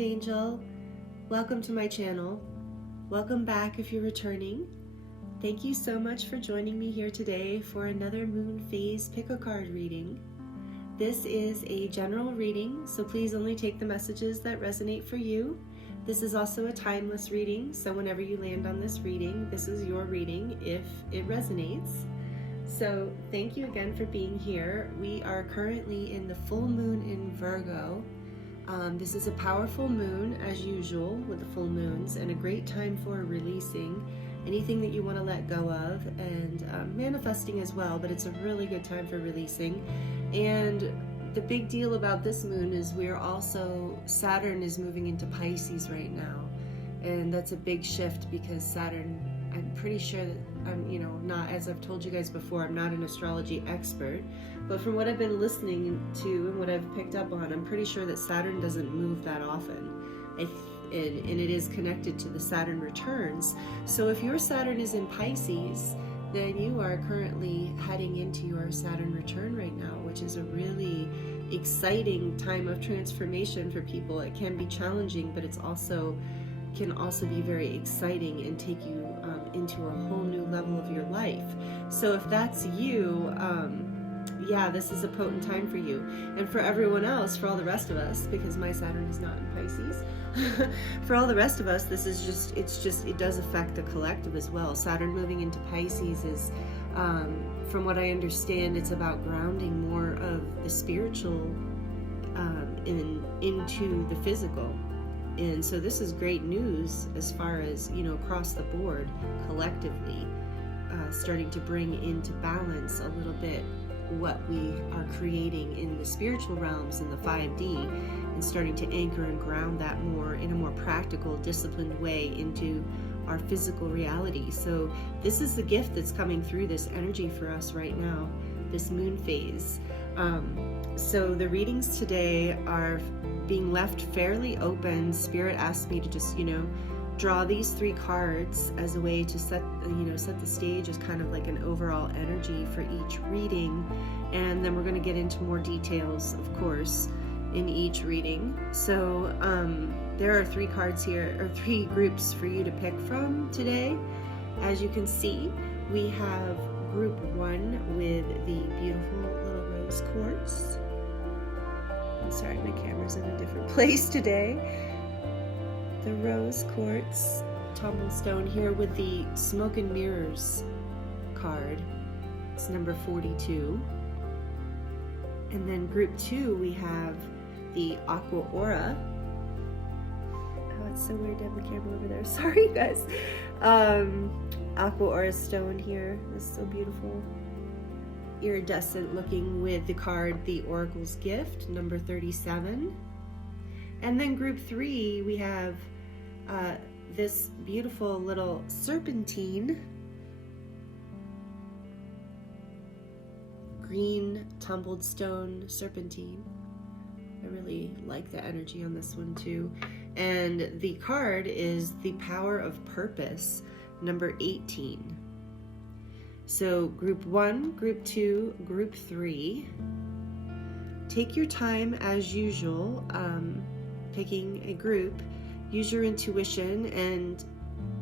Earth Angel. Welcome to my channel. Welcome back if you're returning. Thank you so much for joining me here today for another moon phase pick-a-card reading. This is a general reading, so please only take the messages that resonate for you. This is also a timeless reading, so whenever you land on this reading, this is your reading if it resonates. So thank you again for being here. We are currently in the full moon in Virgo. This is a powerful moon, as usual, with the full moons, and a great time for releasing anything that you want to let go of and manifesting as well, but it's a really good time for releasing. And the big deal about this moon is Saturn is moving into Pisces right now, and that's a big shift because Saturn, I'm pretty sure that not, as I've told you guys before, I'm not an astrology expert, but from what I've been listening to and what I've picked up on, I'm pretty sure that Saturn doesn't move that often. And it is connected to the Saturn returns. So if your Saturn is in Pisces, then you are currently heading into your Saturn return right now, which is a really exciting time of transformation for people. It can be challenging, but can also be very exciting and take you into a whole new level of your life. So if that's you, this is a potent time for you. And for everyone else, for all the rest of us, because my Saturn is not in Pisces, for all the rest of us, it does affect the collective as well. Saturn moving into Pisces is, from what I understand, it's about grounding more of the spiritual into the physical. And so this is great news as far as, across the board, collectively, starting to bring into balance a little bit what we are creating in the spiritual realms in the 5D, and starting to anchor and ground that more in a more practical, disciplined way into our physical reality. So this is the gift that's coming through this energy for us right now, this moon phase. So the readings today are being left fairly open. Spirit asked me to just, draw these 3 cards as a way to set the stage as kind of like an overall energy for each reading. And then we're going to get into more details, of course, in each reading. So there are 3 cards here, or 3 groups for you to pick from today. As you can see, we have group 1 with the beautiful little rose quartz. I'm sorry, my camera's in a different place today. The rose quartz tumblestone here with the smoke and mirrors card. It's number 42. And then group 2, we have the Aqua Aura. Oh, it's so weird to have the camera over there. Sorry, guys. Aqua Aura stone here. This is so beautiful. Iridescent looking with the card The Oracle's Gift, number 37. And then group 3, we have this beautiful little serpentine, green tumbled stone serpentine. I really like the energy on this one too. And the card is The Power of Purpose, number 18. So group 1, group 2, group 3. Take your time as usual, picking a group. Use your intuition, and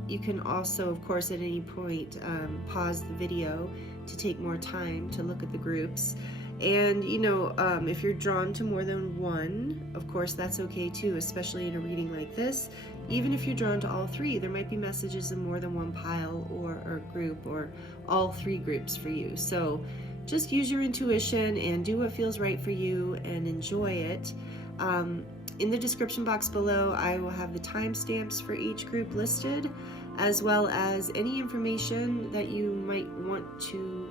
you can also, of course, at any point pause the video to take more time to look at the groups. And if you're drawn to more than one, of course that's okay too, especially in a reading like this. Even if you're drawn to all 3, there might be messages in more than one pile or group, or all 3 groups for you. So just use your intuition and do what feels right for you and enjoy it. In the description box below, I will have the timestamps for each group listed, as well as any information that you might want to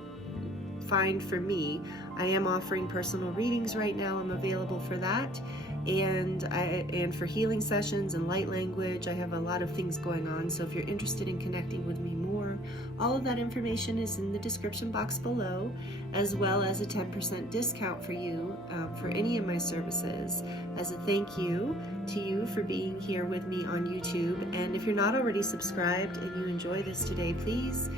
find for me. I am offering personal readings right now. I'm available for that, and for healing sessions and light language. I have a lot of things going on, so if you're interested in connecting with me more, all of that information is in the description box below, as well as a 10% discount for you for any of my services, as a thank you to you for being here with me on YouTube. And if you're not already subscribed and you enjoy this today, please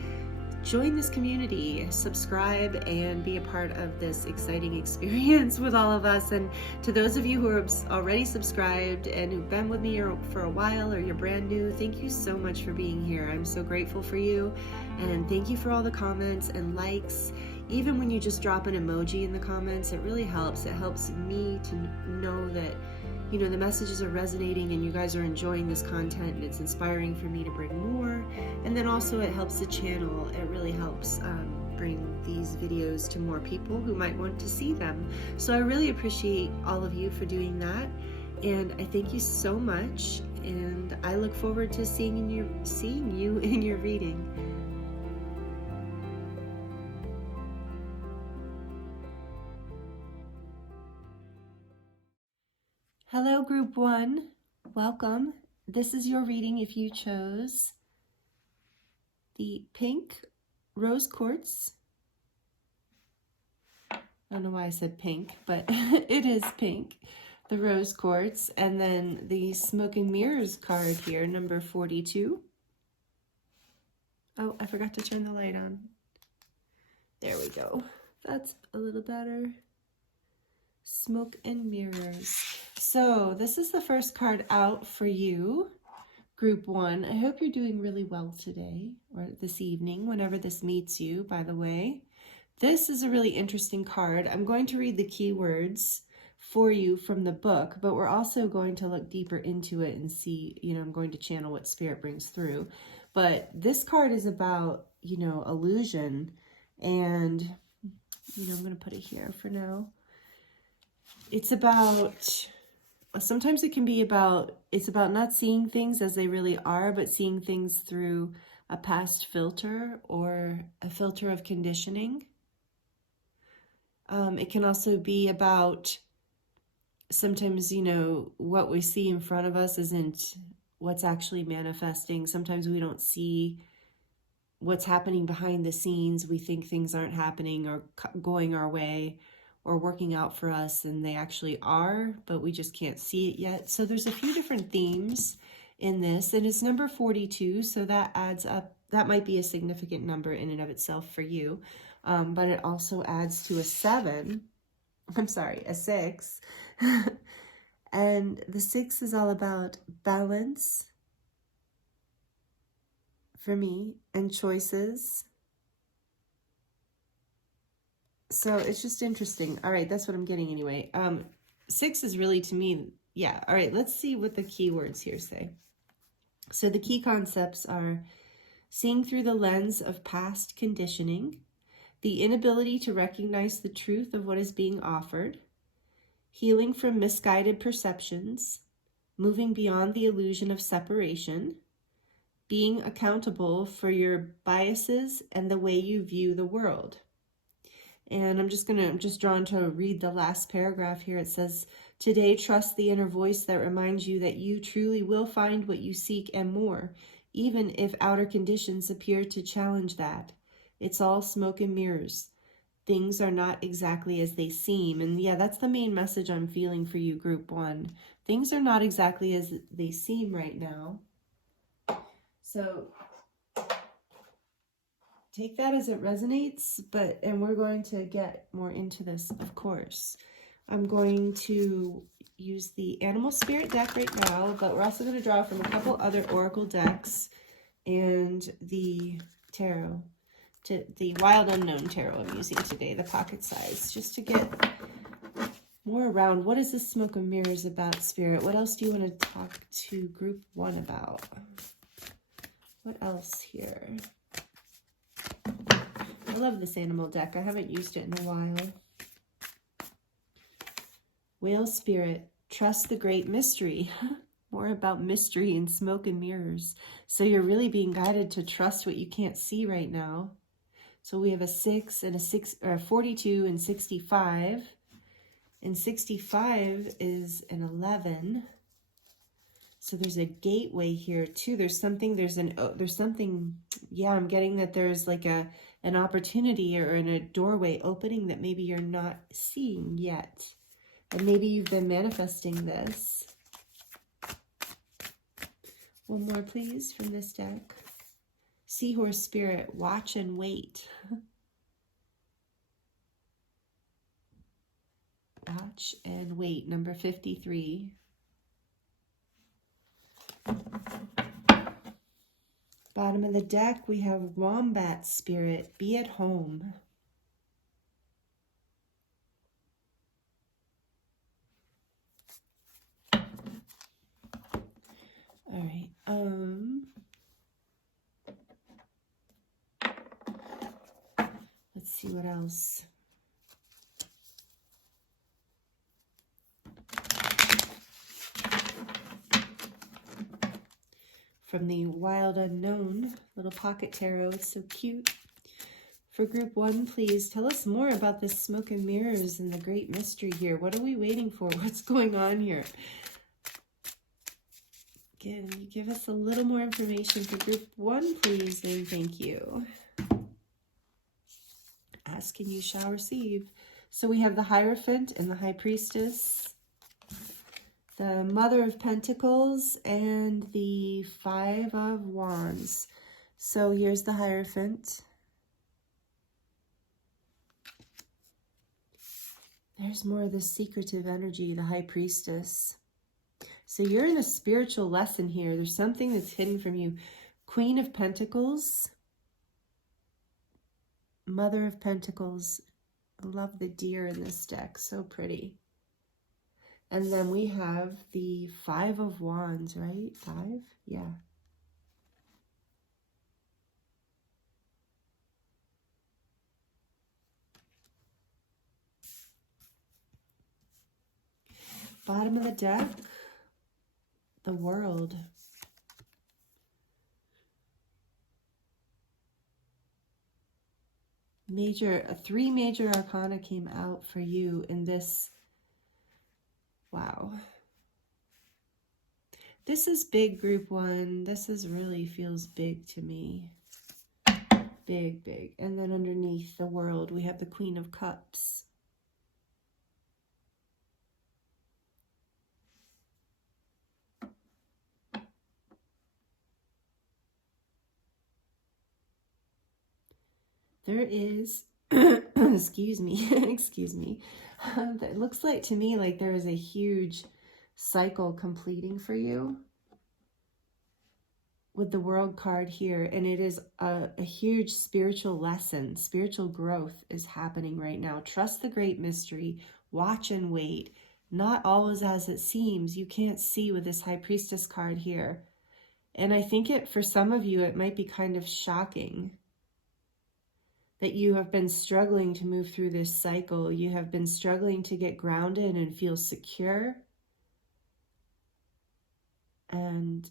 join this community, subscribe, and be a part of this exciting experience with all of us. And to those of you who are already subscribed and who've been with me for a while, or you're brand new, thank you so much for being here. I'm so grateful for you, and thank you for all the comments and likes. Even when you just drop an emoji in the comments, it really helps. It helps me to know that, you know, the messages are resonating and you guys are enjoying this content, and it's inspiring for me to bring more. And then also it helps the channel. It really helps bring these videos to more people who might want to see them. So I really appreciate all of you for doing that, and I thank you so much, and I look forward to seeing you in your reading. Hello, Group 1. Welcome. This is your reading if you chose the pink rose quartz. I don't know why I said pink, but it is pink. The rose quartz, and then the smoke and mirrors card here, number 42. Oh, I forgot to turn the light on. There we go. That's a little better. Smoke and mirrors. So this is the first card out for you, Group 1. I hope you're doing really well today, or this evening, whenever this meets you, by the way. This is a really interesting card. I'm going to read the keywords for you from the book, but we're also going to look deeper into it and see, you know, I'm going to channel what Spirit brings through. But this card is about, you know, illusion, and, you know, I'm going to put it here for now. It's about, sometimes it can be about, it's about not seeing things as they really are, but seeing things through a past filter or a filter of conditioning. It can also be about, sometimes, you know, what we see in front of us isn't what's actually manifesting. Sometimes we don't see what's happening behind the scenes. We think things aren't happening or going our way or working out for us, and they actually are, but we just can't see it yet. So there's a few different themes in this, and it's number 42, so that adds up. That might be a significant number in and of itself for you, but it also adds to a 7. I'm sorry, a 6. And the 6 is all about balance for me and choices. So it's just interesting. All right, that's what I'm getting anyway. 6 is really, to me, yeah. All right, let's see what the keywords here say. So the key concepts are seeing through the lens of past conditioning, the inability to recognize the truth of what is being offered, healing from misguided perceptions, moving beyond the illusion of separation, being accountable for your biases and the way you view the world. And I'm just drawn to read the last paragraph here. It says, today, trust the inner voice that reminds you that you truly will find what you seek and more, even if outer conditions appear to challenge that. It's all smoke and mirrors. Things are not exactly as they seem. And yeah, that's the main message I'm feeling for you, Group 1. Things are not exactly as they seem right now. So take that as it resonates, and we're going to get more into this, of course. I'm going to use the Animal Spirit deck right now, but we're also going to draw from a couple other Oracle decks and the tarot, the Wild Unknown tarot I'm using today, the pocket size, just to get more around what is this smoke and mirrors about, Spirit? What else do you want to talk to Group 1 about? What else here? I love this animal deck. I haven't used it in a while. Whale Spirit, trust the great mystery. More about mystery and smoke and mirrors. So you're really being guided to trust what you can't see right now. So we have a 6 and a 42 and 65. And 65 is an 11. So there's a gateway here too. There's something, yeah, I'm getting that there's like an opportunity or a doorway opening that maybe you're not seeing yet. And maybe you've been manifesting this. One more, please, from this deck. Seahorse spirit, watch and wait. Watch and wait, number 53. Bottom of the deck, we have wombat spirit, be at home. All right. Let's see what else. From the Wild Unknown, little pocket tarot. It's so cute. For group 1, please tell us more about this smoke and mirrors and the great mystery here. What are we waiting for? What's going on here? Give us a little more information for group 1, please, and thank you. Asking you shall receive. So we have the Hierophant and the High Priestess, the Mother of Pentacles, and the Five of Wands. So here's the Hierophant. There's more of the secretive energy, the High Priestess. So you're in a spiritual lesson here. There's something that's hidden from you. Queen of Pentacles, Mother of Pentacles. I love the deer in this deck. So pretty. And then we have the Five of Wands, right? 5? Yeah. Bottom of the deck, the World. Three major arcana came out for you in this. Wow. This is big, group 1. This really feels big to me. Big, big. And then underneath the World, we have the Queen of Cups. There is, excuse me, it looks like to me like there is a huge cycle completing for you with the World card here, and it is a huge spiritual lesson. Spiritual growth is happening right now. Trust the great mystery. Watch and wait. Not always as it seems. You can't see with this High Priestess card here. And I think for some of you, it might be kind of shocking that you have been struggling to move through this cycle. You have been struggling to get grounded and feel secure. And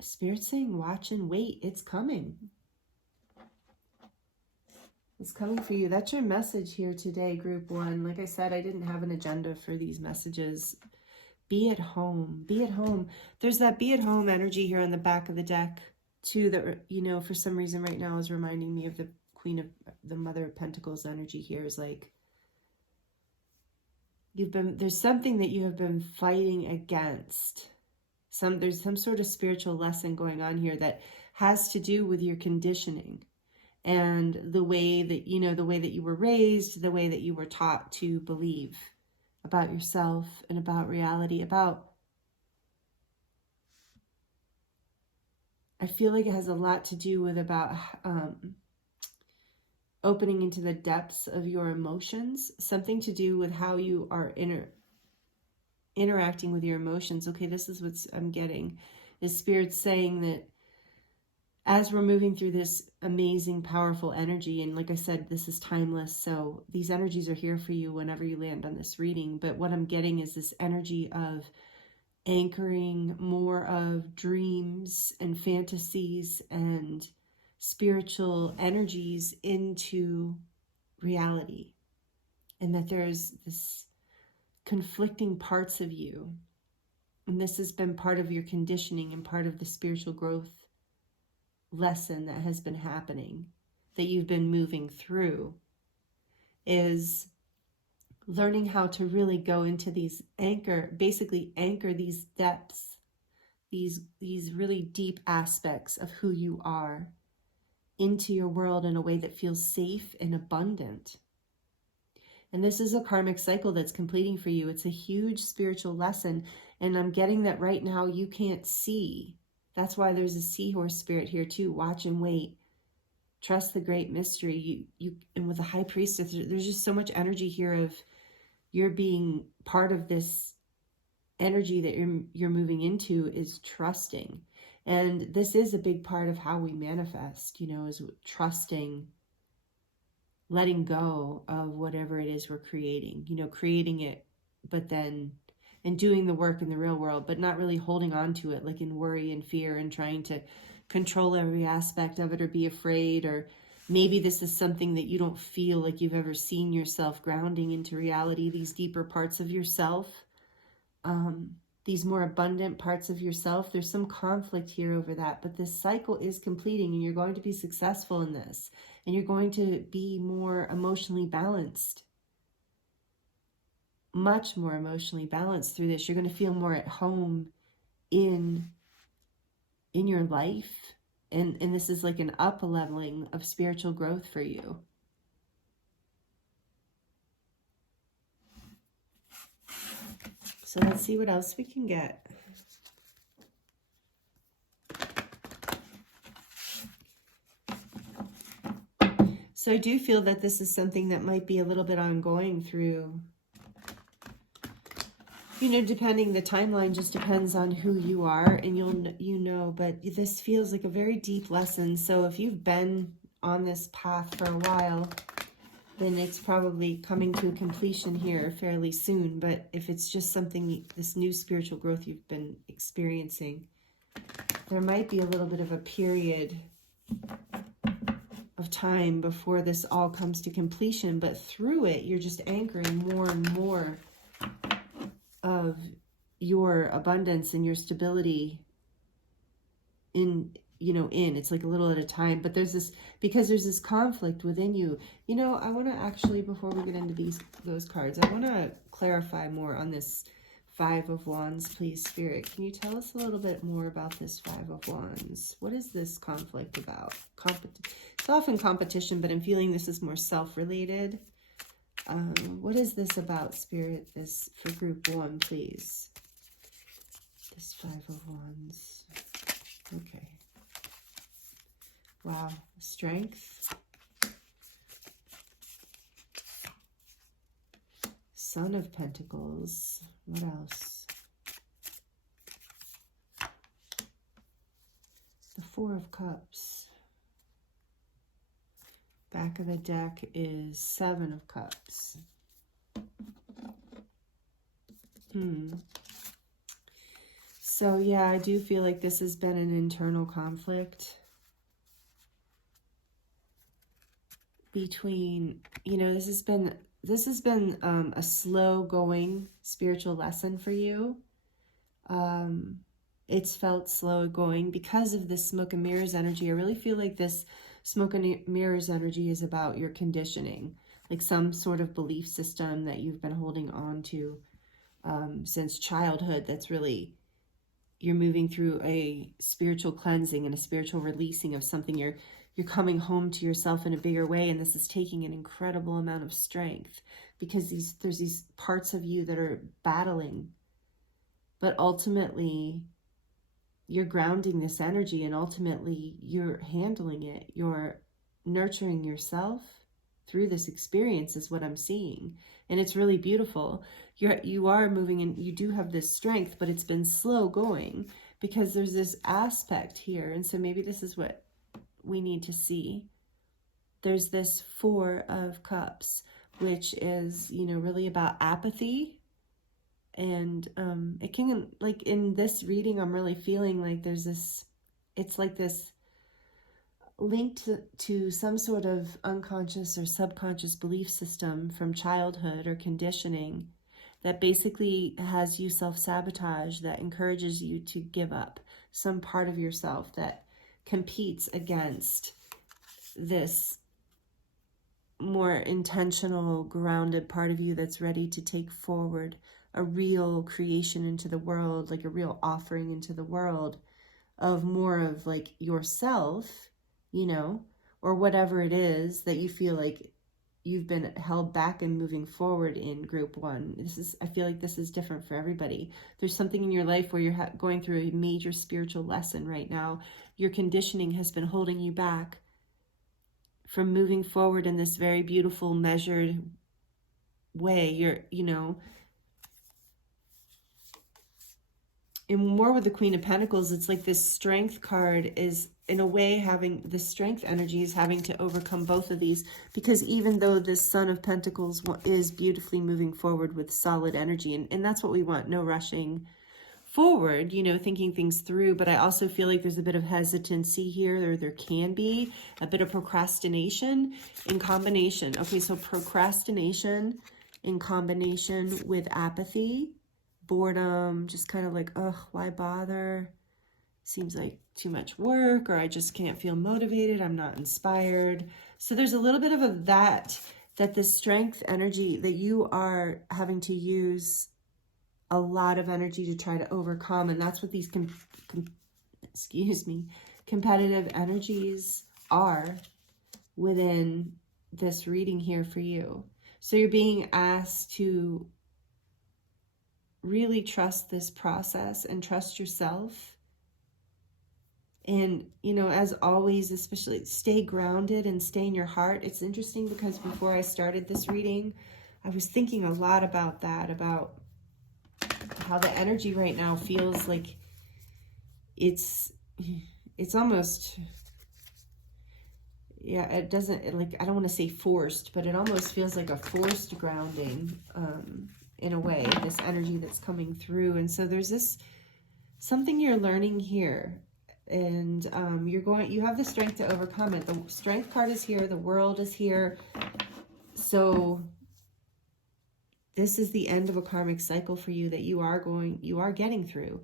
Spirit's saying, watch and wait. It's coming. It's coming for you. That's your message here today, group 1. Like I said, I didn't have an agenda for these messages. Be at home. Be at home. There's that be at home energy here on the back of the deck too, that, you know, for some reason right now is reminding me of the the Mother of Pentacles energy here. Is like there's something that you have been fighting against. There's some sort of spiritual lesson going on here that has to do with your conditioning and the way that, you know, the way that you were raised, the way that you were taught to believe about yourself and about reality, I feel like it has a lot to do with about opening into the depths of your emotions, something to do with how you are interacting with your emotions. Okay, this is what I'm getting. Is Spirit saying that as we're moving through this amazing, powerful energy, and like I said, this is timeless, so these energies are here for you whenever you land on this reading, but what I'm getting is this energy of anchoring more of dreams and fantasies and spiritual energies into reality, and that there's this conflicting parts of you, and this has been part of your conditioning and part of the spiritual growth lesson that has been happening, that you've been moving through, is learning how to really go into these basically anchor these depths these really deep aspects of who you are into your world in a way that feels safe and abundant. And this is a karmic cycle that's completing for you. It's a huge spiritual lesson. And I'm getting that right now you can't see. That's why there's a seahorse spirit here too. Watch and wait. Trust the great mystery. And with the high priestess, there's just so much energy here of you're being part of this energy that you're moving into is trusting. And this is a big part of how we manifest, is trusting, letting go of whatever it is we're creating, creating it, but then, and doing the work in the real world, but not really holding on to it, like in worry and fear and trying to control every aspect of it or be afraid. Or maybe this is something that you don't feel like you've ever seen yourself grounding into reality, these deeper parts of yourself, these more abundant parts of yourself. There's some conflict here over that, but this cycle is completing and you're going to be successful in this. And you're going to be more emotionally balanced, much more emotionally balanced through this. You're going to feel more at home in your life. And this is like an up-leveling of spiritual growth for you. So let's see what else we can get. So I do feel that this is something that might be a little bit ongoing through, depending, the timeline just depends on who you are and but this feels like a very deep lesson. So if you've been on this path for a while, then it's probably coming to a completion here fairly soon. But if it's just something, this new spiritual growth you've been experiencing, there might be a little bit of a period of time before this all comes to completion, but through it you're just anchoring more and more of your abundance and your stability in it's like a little at a time. But there's this, because there's this conflict within you. I want to actually, before we get into those cards, I want to clarify more on this Five of Wands, please, Spirit. Can you tell us a little bit more about this Five of Wands? What is this conflict about? It's often competition, but I'm feeling this is more self-related. What is this about, Spirit? This for group 1, please. This Five of Wands. Okay. Wow. Strength. Son of Pentacles. What else? The Four of Cups. Back of the deck is Seven of Cups. So yeah, I do feel like this has been an internal conflict between, this has been a slow going spiritual lesson for you. It's felt slow going because of this smoke and mirrors energy. I really feel like this smoke and mirrors energy is about your conditioning, like some sort of belief system that you've been holding on to since childhood. That's really, you're moving through a spiritual cleansing and a spiritual releasing of something. You're coming home to yourself in a bigger way, and this is taking an incredible amount of strength because there's these parts of you that are battling, but ultimately you're grounding this energy, and ultimately you're handling it. You're nurturing yourself through this experience is what I'm seeing. And it's really beautiful. You are moving, and you do have this strength, but it's been slow going because there's this aspect here. And so maybe this is what we need to see. There's this Four of Cups, which is, really about apathy. And it can, like in this reading, I'm really feeling like there's this, it's like this linked to some sort of unconscious or subconscious belief system from childhood or conditioning that basically has you self-sabotage, that encourages you to give up some part of yourself, that competes against this more intentional, grounded part of you that's ready to take forward a real creation into the world, like a real offering into the world of more of like yourself, you know, or whatever it is that you feel like you've been held back and moving forward in group one. I feel like this is different for everybody. There's something in your life where you're going through a major spiritual lesson right now. Your conditioning has been holding you back from moving forward in this very beautiful, measured way. And more with the Queen of Pentacles, it's like this Strength card is, in a way, having the Strength energy is having to overcome both of these, because even though this Son of Pentacles is beautifully moving forward with solid energy, and that's what we want, no rushing forward, you know, thinking things through, but I also feel like there's a bit of hesitancy here, or there can be a bit of procrastination in combination. Okay, so procrastination in combination with apathy, boredom, just kind of like, ugh, why bother? Seems like too much work, or I just can't feel motivated, I'm not inspired. So there's a little bit of that this Strength energy, that you are having to use a lot of energy to try to overcome, and that's what these competitive energies are within this reading here for you. So you're being asked to really trust this process and trust yourself. And, you know, as always, especially stay grounded and stay in your heart. It's interesting because before I started this reading, I was thinking a lot about that, about how the energy right now feels like it's almost, yeah, it doesn't, like, I don't want to say forced, but it almost feels like a forced grounding, in a way, this energy that's coming through. And so there's this something you're learning here, and you have the strength to overcome it. The Strength card is here, the World is here. So this is the end of a karmic cycle for you that you are getting through.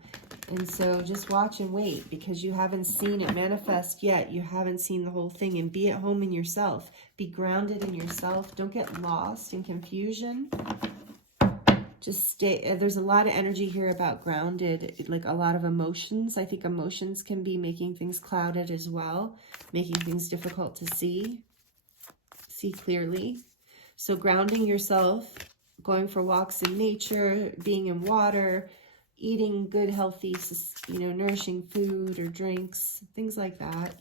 And so just watch and wait, because you haven't seen it manifest yet. You haven't seen the whole thing. And be at home in yourself. Be grounded in yourself. Don't get lost in confusion. Just stay. There's a lot of energy here about grounded, like a lot of emotions. I think emotions can be making things clouded as well, making things difficult to see clearly. So grounding yourself, going for walks in nature, being in water, eating good, healthy, you know, nourishing food or drinks, things like that.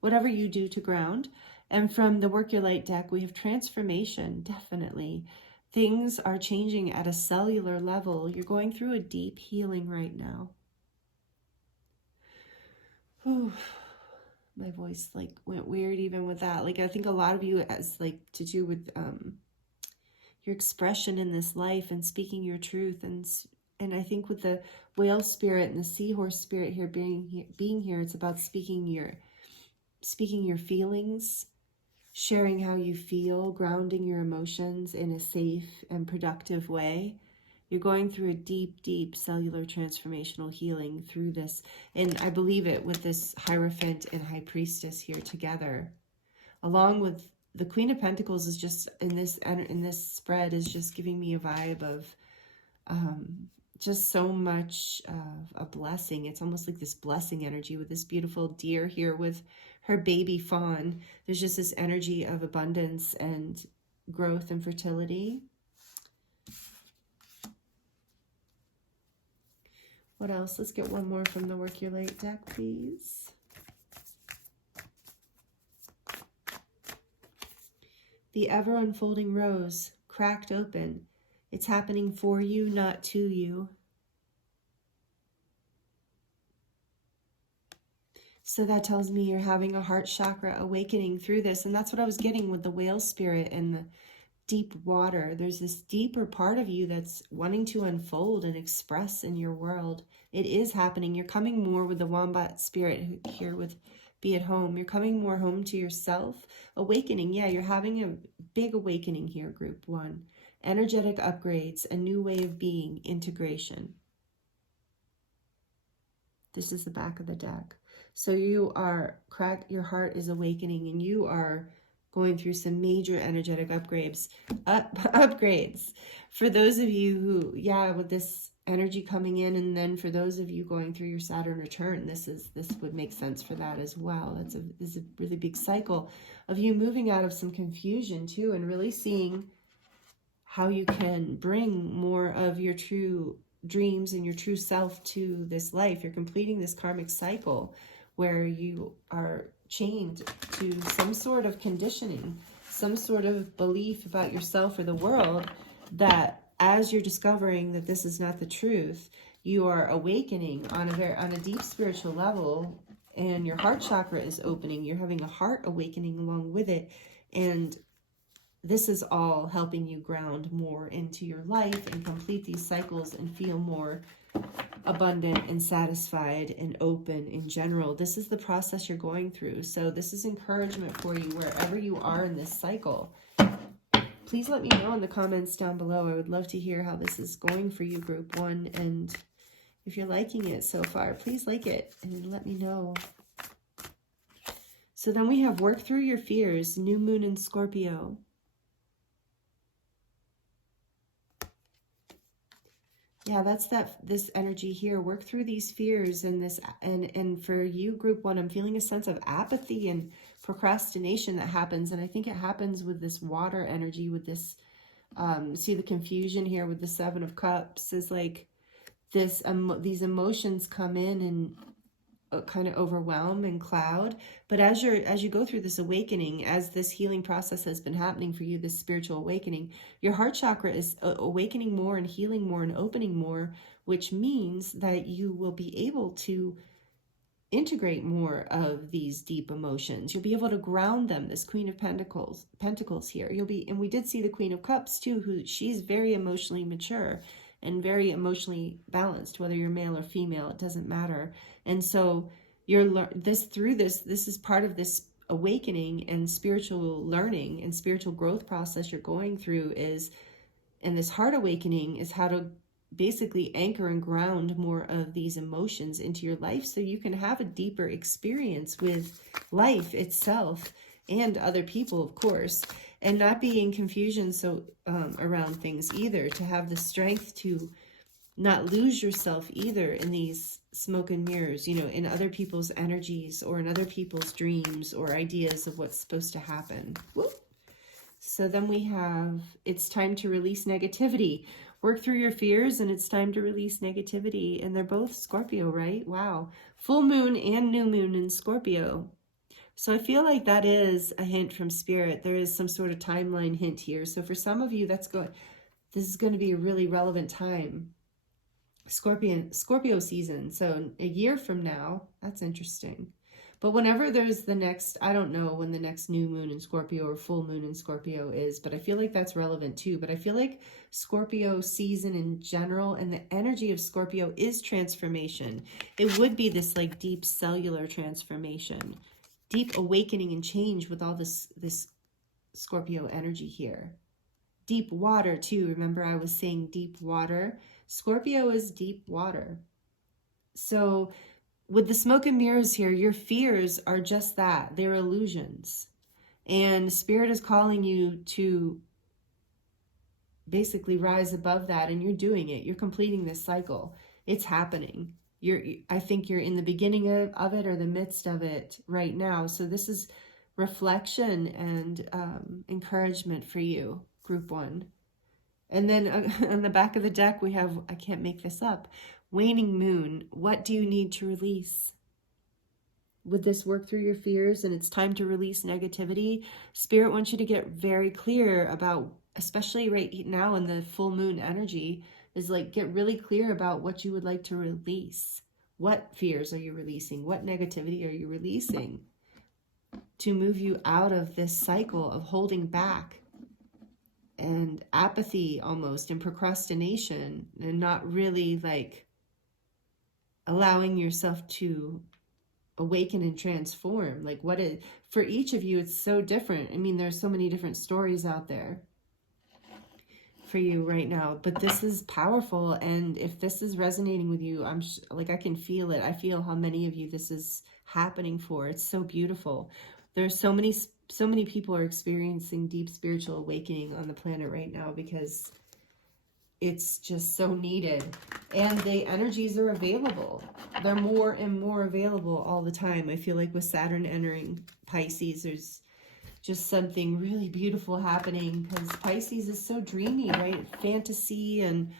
Whatever you do to ground. And from the Work Your Light deck, we have transformation, definitely. Things are changing at a cellular level. You're going through a deep healing right now. Whew. My voice like went weird even with that. Like, I think a lot of you has like to do with your expression in this life and speaking your truth. And I think with the Whale spirit and the Seahorse spirit here being here, it's about speaking your feelings, sharing how you feel, grounding your emotions in a safe and productive way. You're going through a deep, deep cellular transformational healing through this. And I believe it with this Hierophant and High Priestess here together. Along with the Queen of Pentacles is just, in this spread, is just giving me a vibe of just so much of a blessing. It's almost like this blessing energy with this beautiful deer here with her baby fawn. There's just this energy of abundance and growth and fertility. What else? Let's get one more from the Work Your Light deck, please. The ever-unfolding rose, cracked open. It's happening for you, not to you. So that tells me you're having a heart chakra awakening through this. And that's what I was getting with the Whale spirit and the deep water. There's this deeper part of you that's wanting to unfold and express in your world. It is happening. You're coming more with the Wombat spirit here with Be at Home. You're coming more home to yourself. Awakening. Yeah, you're having a big awakening here, group one. Energetic upgrades, a new way of being, integration. This is the back of the deck. So you are your heart is awakening, and you are going through some major energetic upgrades. For those of you who, yeah, with this energy coming in, and then for those of you going through your Saturn return, this would make sense for that as well. This is a really big cycle of you moving out of some confusion too, and really seeing how you can bring more of your true dreams and your true self to this life. You're completing this karmic cycle where you are chained to some sort of conditioning, some sort of belief about yourself or the world, that as you're discovering that this is not the truth, you are awakening on a deep spiritual level, and your heart chakra is opening. You're having a heart awakening along with it, and this is all helping you ground more into your life and complete these cycles and feel more abundant and satisfied and open in general. This is the process you're going through. So this is encouragement for you wherever you are in this cycle. Please let me know in the comments down below. I would love to hear how this is going for you, Group 1. And if you're liking it so far, please like it and let me know. So then we have work through your fears, new moon in Scorpio. Yeah, that's this energy here. Work through these fears and this, and for you, Group 1, I'm feeling a sense of apathy and procrastination that happens. And I think it happens with this water energy, with this, see the confusion here with the Seven of Cups is like this, these emotions come in and kind of overwhelm and cloud. But as you go through this awakening, as this healing process has been happening for you, this spiritual awakening, your heart chakra is awakening more and healing more and opening more, which means that you will be able to integrate more of these deep emotions. You'll be able to ground them. This Queen of Pentacles here. And we did see the Queen of Cups too, she's very emotionally mature and very emotionally balanced, whether you're male or female, it doesn't matter. And so this is part of this awakening and spiritual learning and spiritual growth process you're going through and this heart awakening is how to basically anchor and ground more of these emotions into your life so you can have a deeper experience with life itself and other people, of course, and not be in confusion around things either, to have the strength to not lose yourself either in these smoke and mirrors, in other people's energies or in other people's dreams or ideas of what's supposed to happen. Whoop. So then we have, it's time to release negativity. Work through your fears, and it's time to release negativity. And they're both Scorpio, right? Wow. Full moon and new moon in Scorpio. So I feel like that is a hint from Spirit. There is some sort of timeline hint here. So for some of you, this is going to be a really relevant time. Scorpio season. So a year from now, that's interesting. But whenever there's the next, I don't know when the next new moon in Scorpio or full moon in Scorpio is, but I feel like that's relevant too. But I feel like Scorpio season in general and the energy of Scorpio is transformation. It would be this like deep cellular transformation, deep awakening and change with all this Scorpio energy here. Deep water too. Remember I was saying deep water. Scorpio is deep water. So with the smoke and mirrors here, your fears are just that. They're illusions. And Spirit is calling you to basically rise above that, and you're doing it. You're completing this cycle. It's happening. I think you're in the beginning of it or the midst of it right now. So this is reflection and encouragement for you, Group 1. And then on the back of the deck, we have, I can't make this up, waning moon. What do you need to release? With this work through your fears, and it's time to release negativity. Spirit wants you to get very clear about, especially right now in the full moon energy, is like get really clear about what you would like to release. What fears are you releasing? What negativity are you releasing to move you out of this cycle of holding back and apathy almost and procrastination and not really like allowing yourself to awaken and transform? Like what is, for each of you, it's so different. I mean, there's so many different stories out there for you right now, but this is powerful. And if this is resonating with you, I can feel it. I feel how many of you this is happening for. It's so beautiful. there's so many people are experiencing deep spiritual awakening on the planet right now because it's just so needed, and the energies are available. They're more and more available all the time. I feel like with Saturn entering Pisces, there's just something really beautiful happening, because Pisces is so dreamy, right? Fantasy, and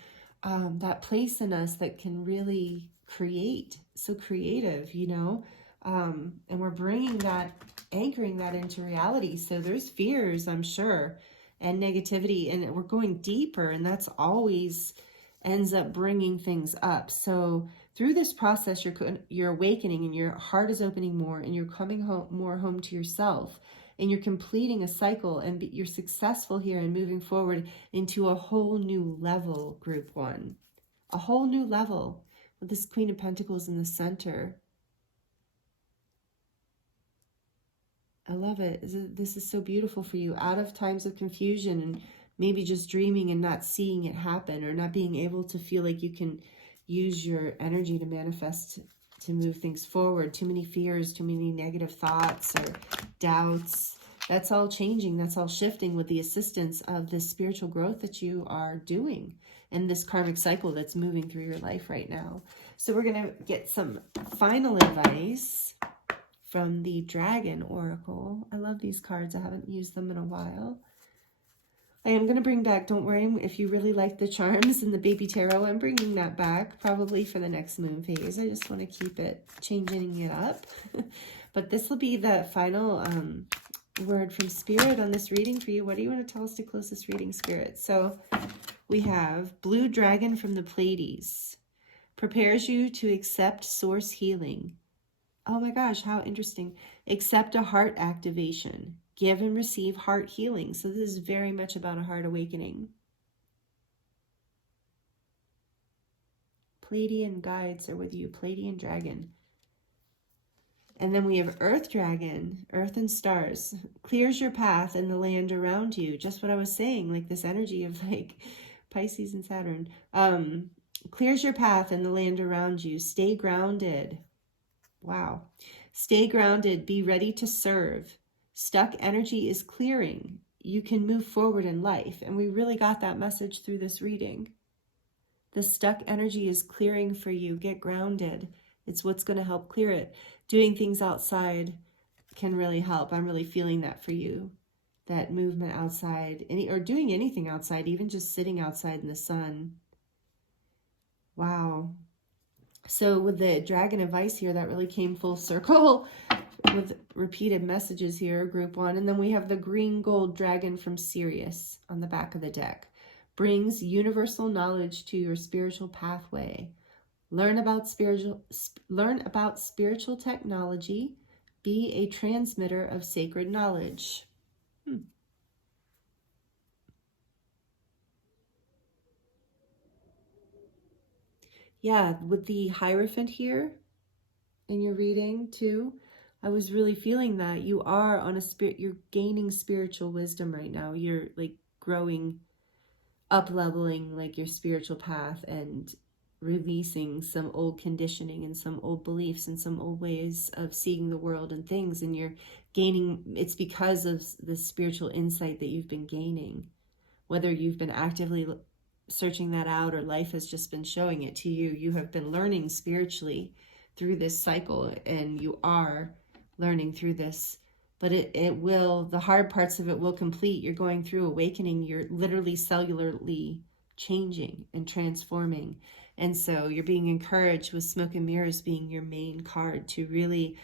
that place in us that can really create, so creative, you know? And we're bringing that, anchoring that into reality. So there's fears, I'm sure, and negativity, and we're going deeper, and that's always ends up bringing things up. So through this process, you're awakening, and your heart is opening more, and you're coming home to yourself, and you're completing a cycle, and you're successful here and moving forward into a whole new level, group one. A whole new level with this Queen of Pentacles in the center. I love it. This is so beautiful for you. Out of times of confusion and maybe just dreaming and not seeing it happen, or not being able to feel like you can use your energy to manifest, to move things forward. Too many fears, too many negative thoughts or doubts. That's all changing. That's all shifting with the assistance of this spiritual growth that you are doing and this karmic cycle that's moving through your life right now. So we're going to get some final advice from the Dragon Oracle. I love these cards. I haven't used them in a while. I am going to bring back, don't worry, if you really like the charms and the baby tarot, I'm bringing that back probably for the next moon phase. I just want to keep it, changing it up. But this will be the final word from Spirit on this reading for you. What do you want to tell us to close this reading, Spirit? So we have Blue Dragon from the Pleiades. Prepares you to accept source healing. Oh my gosh, how interesting. Accept a heart activation. Give and receive heart healing. So this is very much about a heart awakening. Pleiadian guides are with you. Pleiadian dragon. And then we have Earth Dragon, Earth and Stars. Clears your path and the land around you. Just what I was saying, like this energy of like Pisces and Saturn. Clears your path and the land around you. Stay grounded. Wow. Stay grounded. Be ready to serve. Stuck energy is clearing. You can move forward in life. And we really got that message through this reading. The stuck energy is clearing for you. Get grounded. It's what's going to help clear it. Doing things outside can really help. I'm really feeling that for you. That movement outside, or doing anything outside, even just sitting outside in the sun. Wow. So with the dragon advice here, that really came full circle with repeated messages here, group one. And then we have the green gold dragon from Sirius on the back of the deck. Brings universal knowledge to your spiritual pathway. Learn about spiritual technology. Be a transmitter of sacred knowledge. Yeah, with the Hierophant here in your reading too, I was really feeling that you are on you're gaining spiritual wisdom right now. You're like growing, up-leveling like your spiritual path and releasing some old conditioning and some old beliefs and some old ways of seeing the world and things. And you're gaining, it's because of the spiritual insight that you've been gaining, whether you've been actively searching that out or life has just been showing it to you. You have been learning spiritually through this cycle, and you are learning through this, but it will, the hard parts of it will complete. You're going through awakening. You're literally cellularly changing and transforming. And so you're being encouraged with Smoke and Mirrors being your main card to really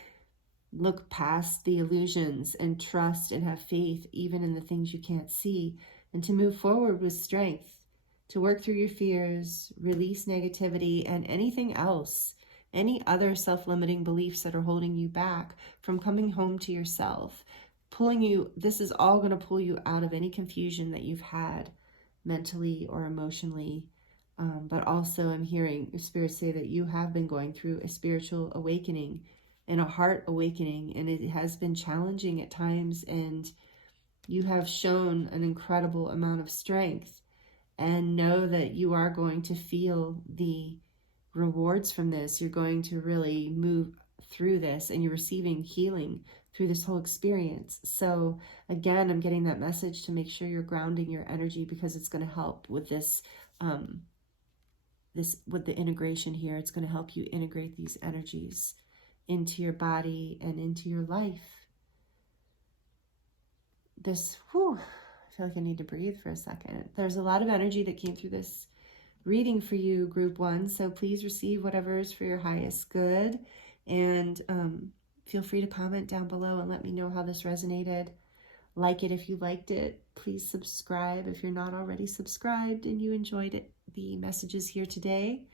look past the illusions and trust and have faith even in the things you can't see, and to move forward with strength, to work through your fears, release negativity and anything else, any other self-limiting beliefs that are holding you back from coming home to yourself, pulling you, this is all going to pull you out of any confusion that you've had mentally or emotionally. But also I'm hearing Spirit say that you have been going through a spiritual awakening and a heart awakening, and it has been challenging at times, and you have shown an incredible amount of strength, and know that you are going to feel the rewards from this. You're going to really through this, and you're receiving healing through this whole experience. So again, I'm getting that message to make sure you're grounding your energy, because it's going to help with this, with the integration here. It's going to help you integrate these energies into your body and into your life. This, whew, I feel like I need to breathe for a second. There's a lot of energy that came through this reading for you, group 1. So please receive whatever is for your highest good. And feel free to comment down below and let me know how this resonated. Like it if you liked it. Please subscribe if you're not already subscribed and you enjoyed it, the messages here today.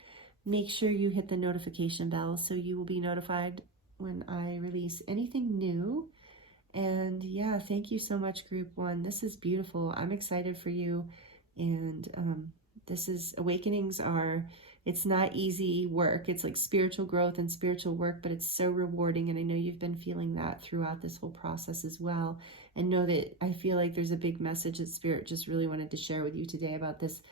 Make sure you hit the notification bell so you will be notified when I release anything new. And yeah, thank you so much, group 1. This is beautiful. I'm excited for you. And this is, awakenings are, it's not easy work. It's like spiritual growth and spiritual work, but it's so rewarding. And I know you've been feeling that throughout this whole process as well. And know that I feel like there's a big message that Spirit just really wanted to share with you today about this.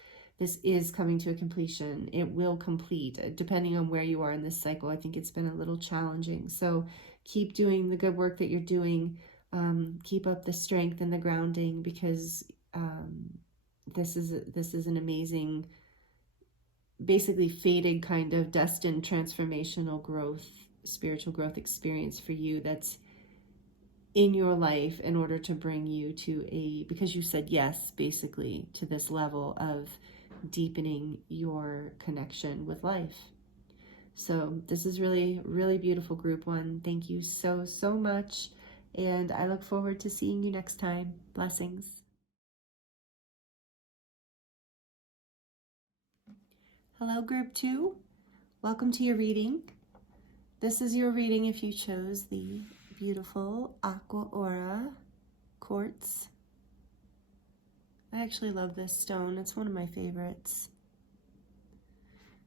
This is coming to a completion. It will complete, depending on where you are in this cycle. I think it's been a little challenging. So keep doing the good work that you're doing. Keep up the strength and the grounding, because this is an amazing, basically fated kind of destined transformational growth, spiritual growth experience for you that's in your life in order to bring you to because you said yes, basically, to this level of deepening your connection with life. So this is really, really beautiful, group 1. Thank you so, so much. And I look forward to seeing you next time. Blessings. Hello, group 2. Welcome to your reading. This is your reading if you chose the beautiful Aqua Aura Quartz. I actually love this stone. It's one of my favorites.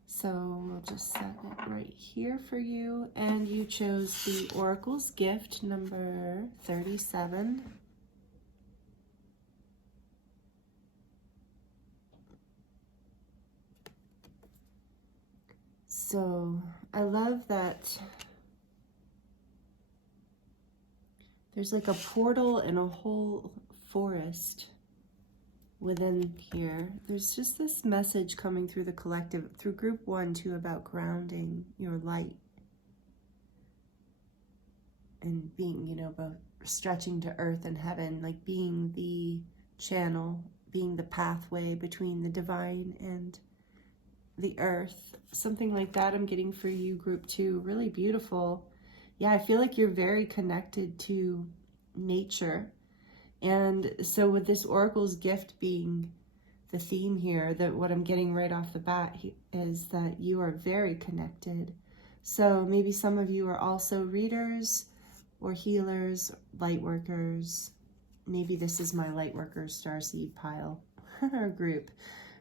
So we'll just set it right here for you. And you chose the Oracle's Gift, number 37. So I love that there's like a portal and a whole forest within here. There's just this message coming through the collective, through group 1 too, about grounding your light and being, you know, both stretching to earth and heaven, like being the channel, being the pathway between the divine and the earth. Something like that I'm getting for you, group 2. Really beautiful. Yeah, I feel like you're very connected to nature. And so with this Oracle's Gift being the theme here, that what I'm getting right off the bat is that you are very connected. So maybe some of you are also readers or healers, light workers. Maybe this is my light workers starseed pile group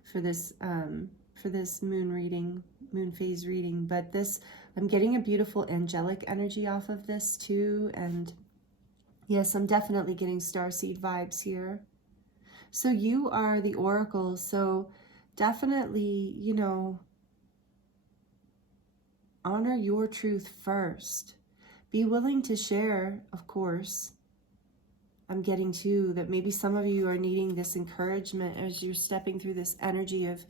for this moon reading, moon phase reading. But this, I'm getting a beautiful angelic energy off of this too. And yes, I'm definitely getting starseed vibes here. So you are the Oracle. So definitely, you know, honor your truth first. Be willing to share, of course. I'm getting too that maybe some of you are needing this encouragement as you're stepping through this energy of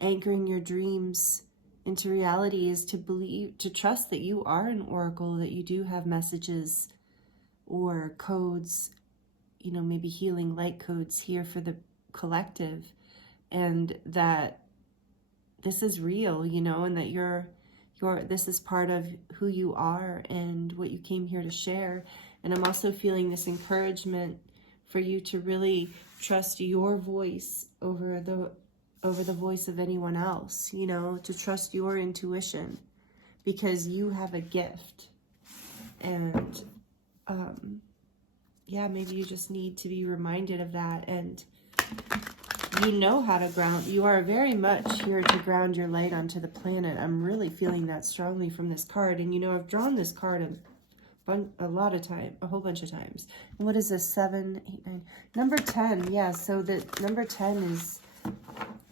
anchoring your dreams into reality, is to believe, to trust that you are an oracle, that you do have messages or codes, you know, maybe healing light codes here for the collective, and that this is real, you know, and that this is part of who you are and what you came here to share. And I'm also feeling this encouragement for you to really trust your voice over the voice of anyone else, you know, to trust your intuition, because you have a gift. And yeah, maybe you just need to be reminded of that. And you know how to ground. You are very much here to ground your light onto the planet. I'm really feeling that strongly from this card. And you know, I've drawn this card a lot of time, a whole bunch of times. And what is this? 7, 8, 9. Number 10. Yeah, so the number 10 is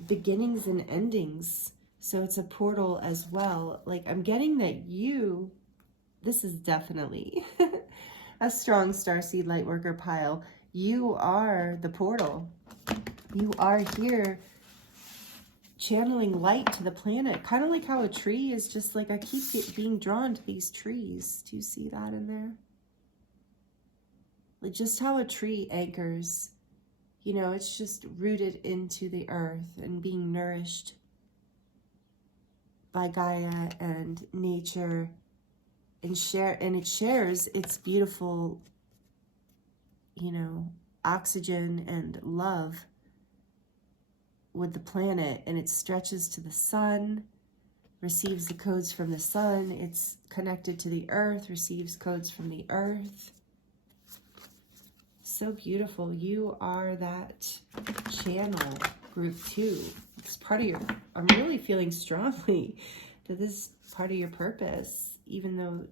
beginnings and endings. So it's a portal as well. Like, I'm getting that you this is definitely a strong starseed lightworker pile. You are the portal. You are here channeling light to the planet, kind of like how a tree is just like, I keep being drawn to these trees. Do you see that in there? Like just how a tree anchors, you know, it's just rooted into the earth and being nourished by Gaia and nature, and it shares its beautiful, you know, oxygen and love with the planet, and it stretches to the sun, receives the codes from the sun, it's connected to the earth, receives codes from the earth. So beautiful. You are that channel, group 2. It's part of your, I'm really feeling strongly that this is part of your purpose, even though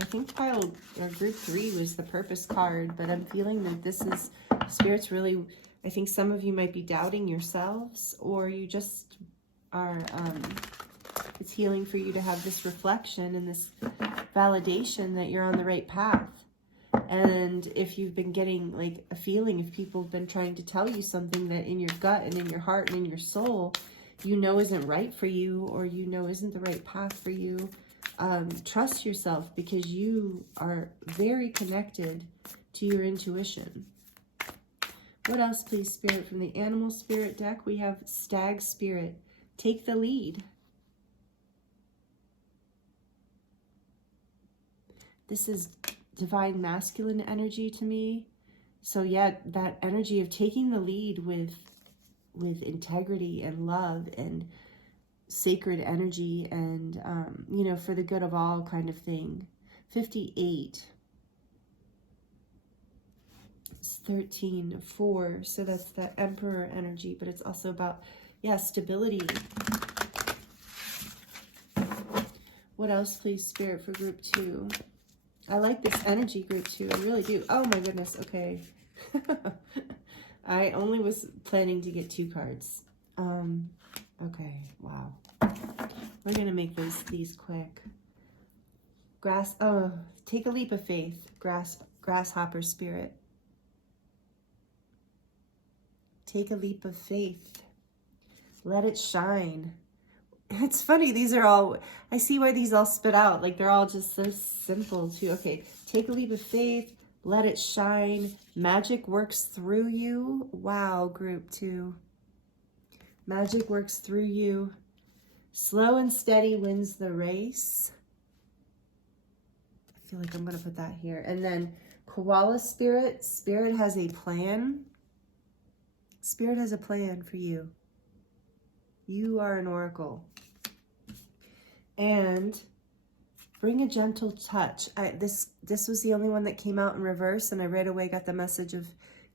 I think pile or group 3 was the purpose card, but I'm feeling that this is, Spirit's really, I think some of you might be doubting yourselves, or you just are, it's healing for you to have this reflection and this validation that you're on the right path. And if you've been getting like a feeling, if people have been trying to tell you something that in your gut and in your heart and in your soul, you know isn't right for you, or you know isn't the right path for you, trust yourself, because you are very connected to your intuition. What else, please, Spirit? From the Animal Spirit deck, we have Stag Spirit. Take the lead. This is divine masculine energy to me. So yeah, that energy of taking the lead with integrity and love and sacred energy and, you know, for the good of all kind of thing. 58. It's 13, 4. So that's that Emperor energy, but it's also about, yeah, stability. What else, please, Spirit, for group 2? I like this energy, group 2. I really do. Oh my goodness. Okay. I only was planning to get 2 cards. Okay. Wow. We're going to make these quick. Take a leap of faith. Grasshopper Spirit. Take a leap of faith. Let it shine. It's funny, these are all, I see why these all spit out. Like, they're all just so simple, too. Okay, take a leap of faith. Let it shine. Magic works through you. Wow, group 2. Magic works through you. Slow and steady wins the race. I feel like I'm going to put that here. And then Koala Spirit. Spirit has a plan. Spirit has a plan for you. You are an oracle. And bring a gentle touch. This was the only one that came out in reverse, and I right away got the message of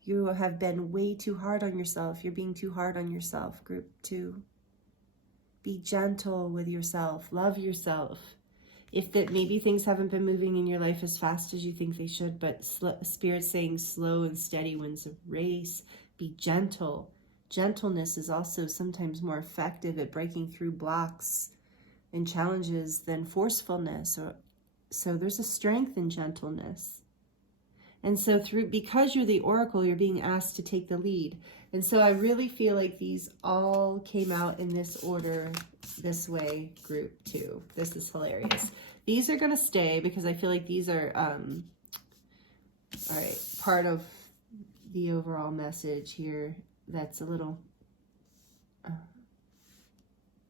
you have been way too hard on yourself. You're being too hard on yourself, group 2. Be gentle with yourself. Love yourself. If that maybe things haven't been moving in your life as fast as you think they should, but Spirit's saying slow and steady wins a race. Be gentle. Gentleness is also sometimes more effective at breaking through blocks and challenges than forcefulness. So there's a strength in gentleness. And so because you're the oracle, you're being asked to take the lead. And so I really feel like these all came out in this order, this way, group 2. This is hilarious. These are going to stay because I feel like these are, all right, part of the overall message here. That's a little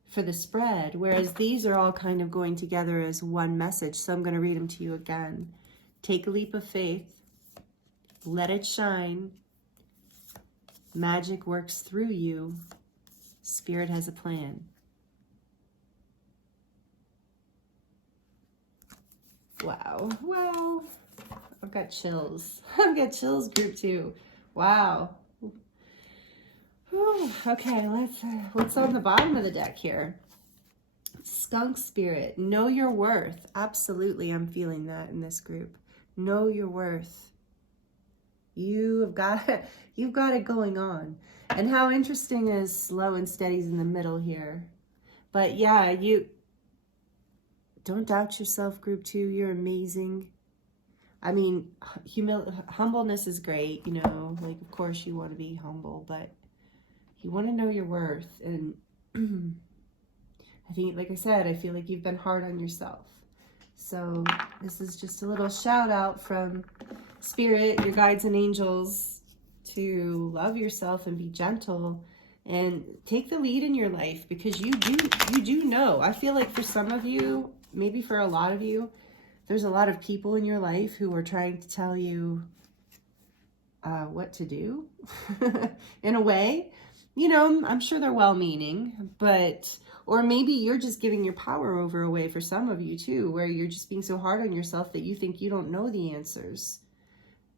for the spread, whereas these are all kind of going together as one message. So I'm going to read them to you again. Take a leap of faith. Let it shine. Magic works through you. Spirit has a plan. Wow. Wow. I've got chills. I've got chills, group 2. Wow. Whew. Okay, what's on the bottom of the deck here? Skunk Spirit. Know your worth. Absolutely, I'm feeling that in this group. Know your worth. You've got it going on. And how interesting is slow and steady's in the middle here. But yeah, Don't doubt yourself, group 2. You're amazing. I mean, humbleness is great, you know, like, of course you want to be humble, but you want to know your worth. And I think, like I said, I feel like you've been hard on yourself. So this is just a little shout out from Spirit, your guides and angels, to love yourself and be gentle and take the lead in your life, because you do know. I feel like for some of you, maybe for a lot of you, there's a lot of people in your life who are trying to tell you what to do in a way. You know, I'm sure they're well-meaning, but, or maybe you're just giving your power over away for some of you too, where you're just being so hard on yourself that you think you don't know the answers.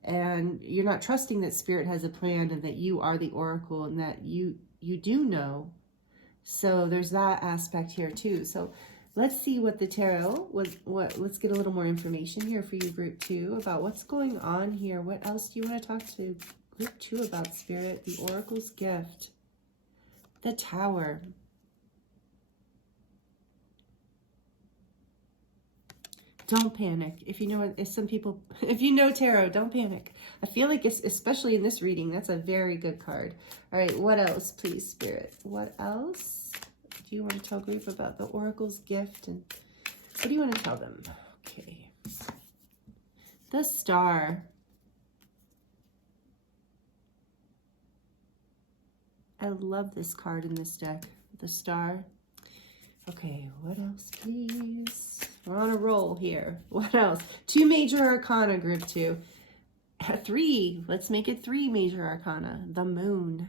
And you're not trusting that Spirit has a plan and that you are the oracle and that you do know. So there's that aspect here too. So let's see what the tarot was. Let's get a little more information here for you, group 2, about what's going on here. What else do you want to talk to group 2 about, Spirit? The Oracle's gift. The Tower. Don't panic. If you know, if some people, if you know tarot, don't panic. I feel like, it's, especially in this reading, that's a very good card. All right, what else, please, Spirit? What else do you want to tell group about the Oracle's gift? And what do you want to tell them? Okay. The Star. I love this card in this deck. The Star. Okay, what else, please? We're on a roll here. What else? 2 major arcana, group 2. 3. Let's make it 3 major arcana. The Moon.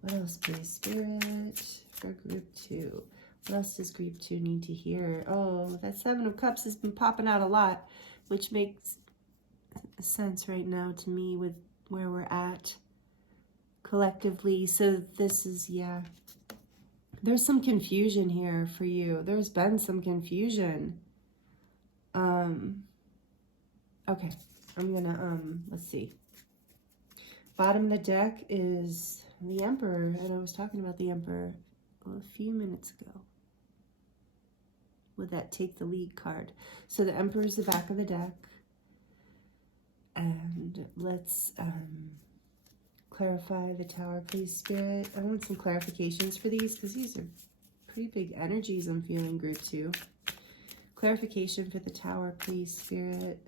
What else, please, Spirit, for group 2? What else does group 2 need to hear? Oh, that 7 of Cups has been popping out a lot, which makes sense right now to me with where we're at collectively. So this is, yeah, there's some confusion here for you. There's been some confusion. Okay, I'm gonna let's see. Bottom of the deck is the Emperor, and I was talking about the Emperor a few minutes ago with that Take the Lead card. So the Emperor is the back of the deck. And let's clarify the Tower, please, Spirit. I want some clarifications for these, because these are pretty big energies I'm feeling, group 2. Clarification for the Tower, please, Spirit.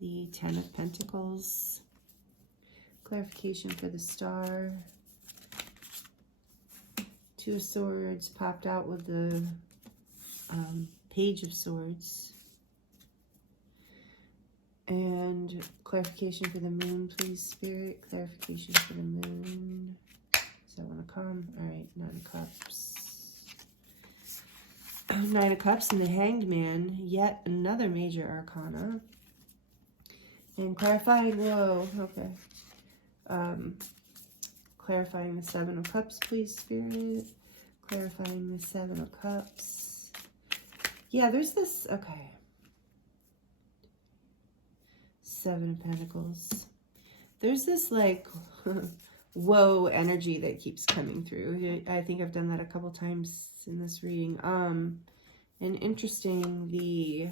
The 10 of Pentacles. Clarification for the Star. 2 of Swords popped out with the Page of Swords. And clarification for the Moon, please, Spirit. Clarification for the Moon. Does that want to come? All right, 9 of Cups. 9 of Cups and the Hanged Man. Yet another major arcana. And clarifying, whoa, okay. Clarifying the 7 of Cups, please, Spirit. Clarifying the 7 of Cups. Yeah, there's this, okay. 7 of Pentacles. There's this like whoa energy that keeps coming through. I think I've done that a couple times in this reading. And interesting, the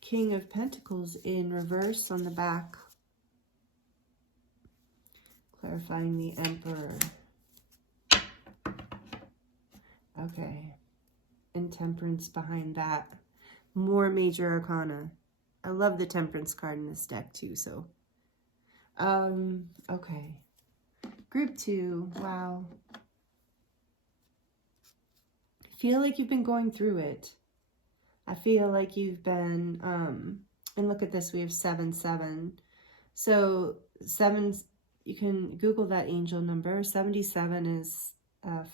King of Pentacles in reverse on the back. Clarifying the Emperor. Okay. And Temperance behind that. More major arcana. I love the Temperance card in this deck too, so. Okay. Group 2, wow. I feel like you've been going through it. I feel like you've been, and look at this, we have 7-7. So 7, you can Google that angel number. 77 is,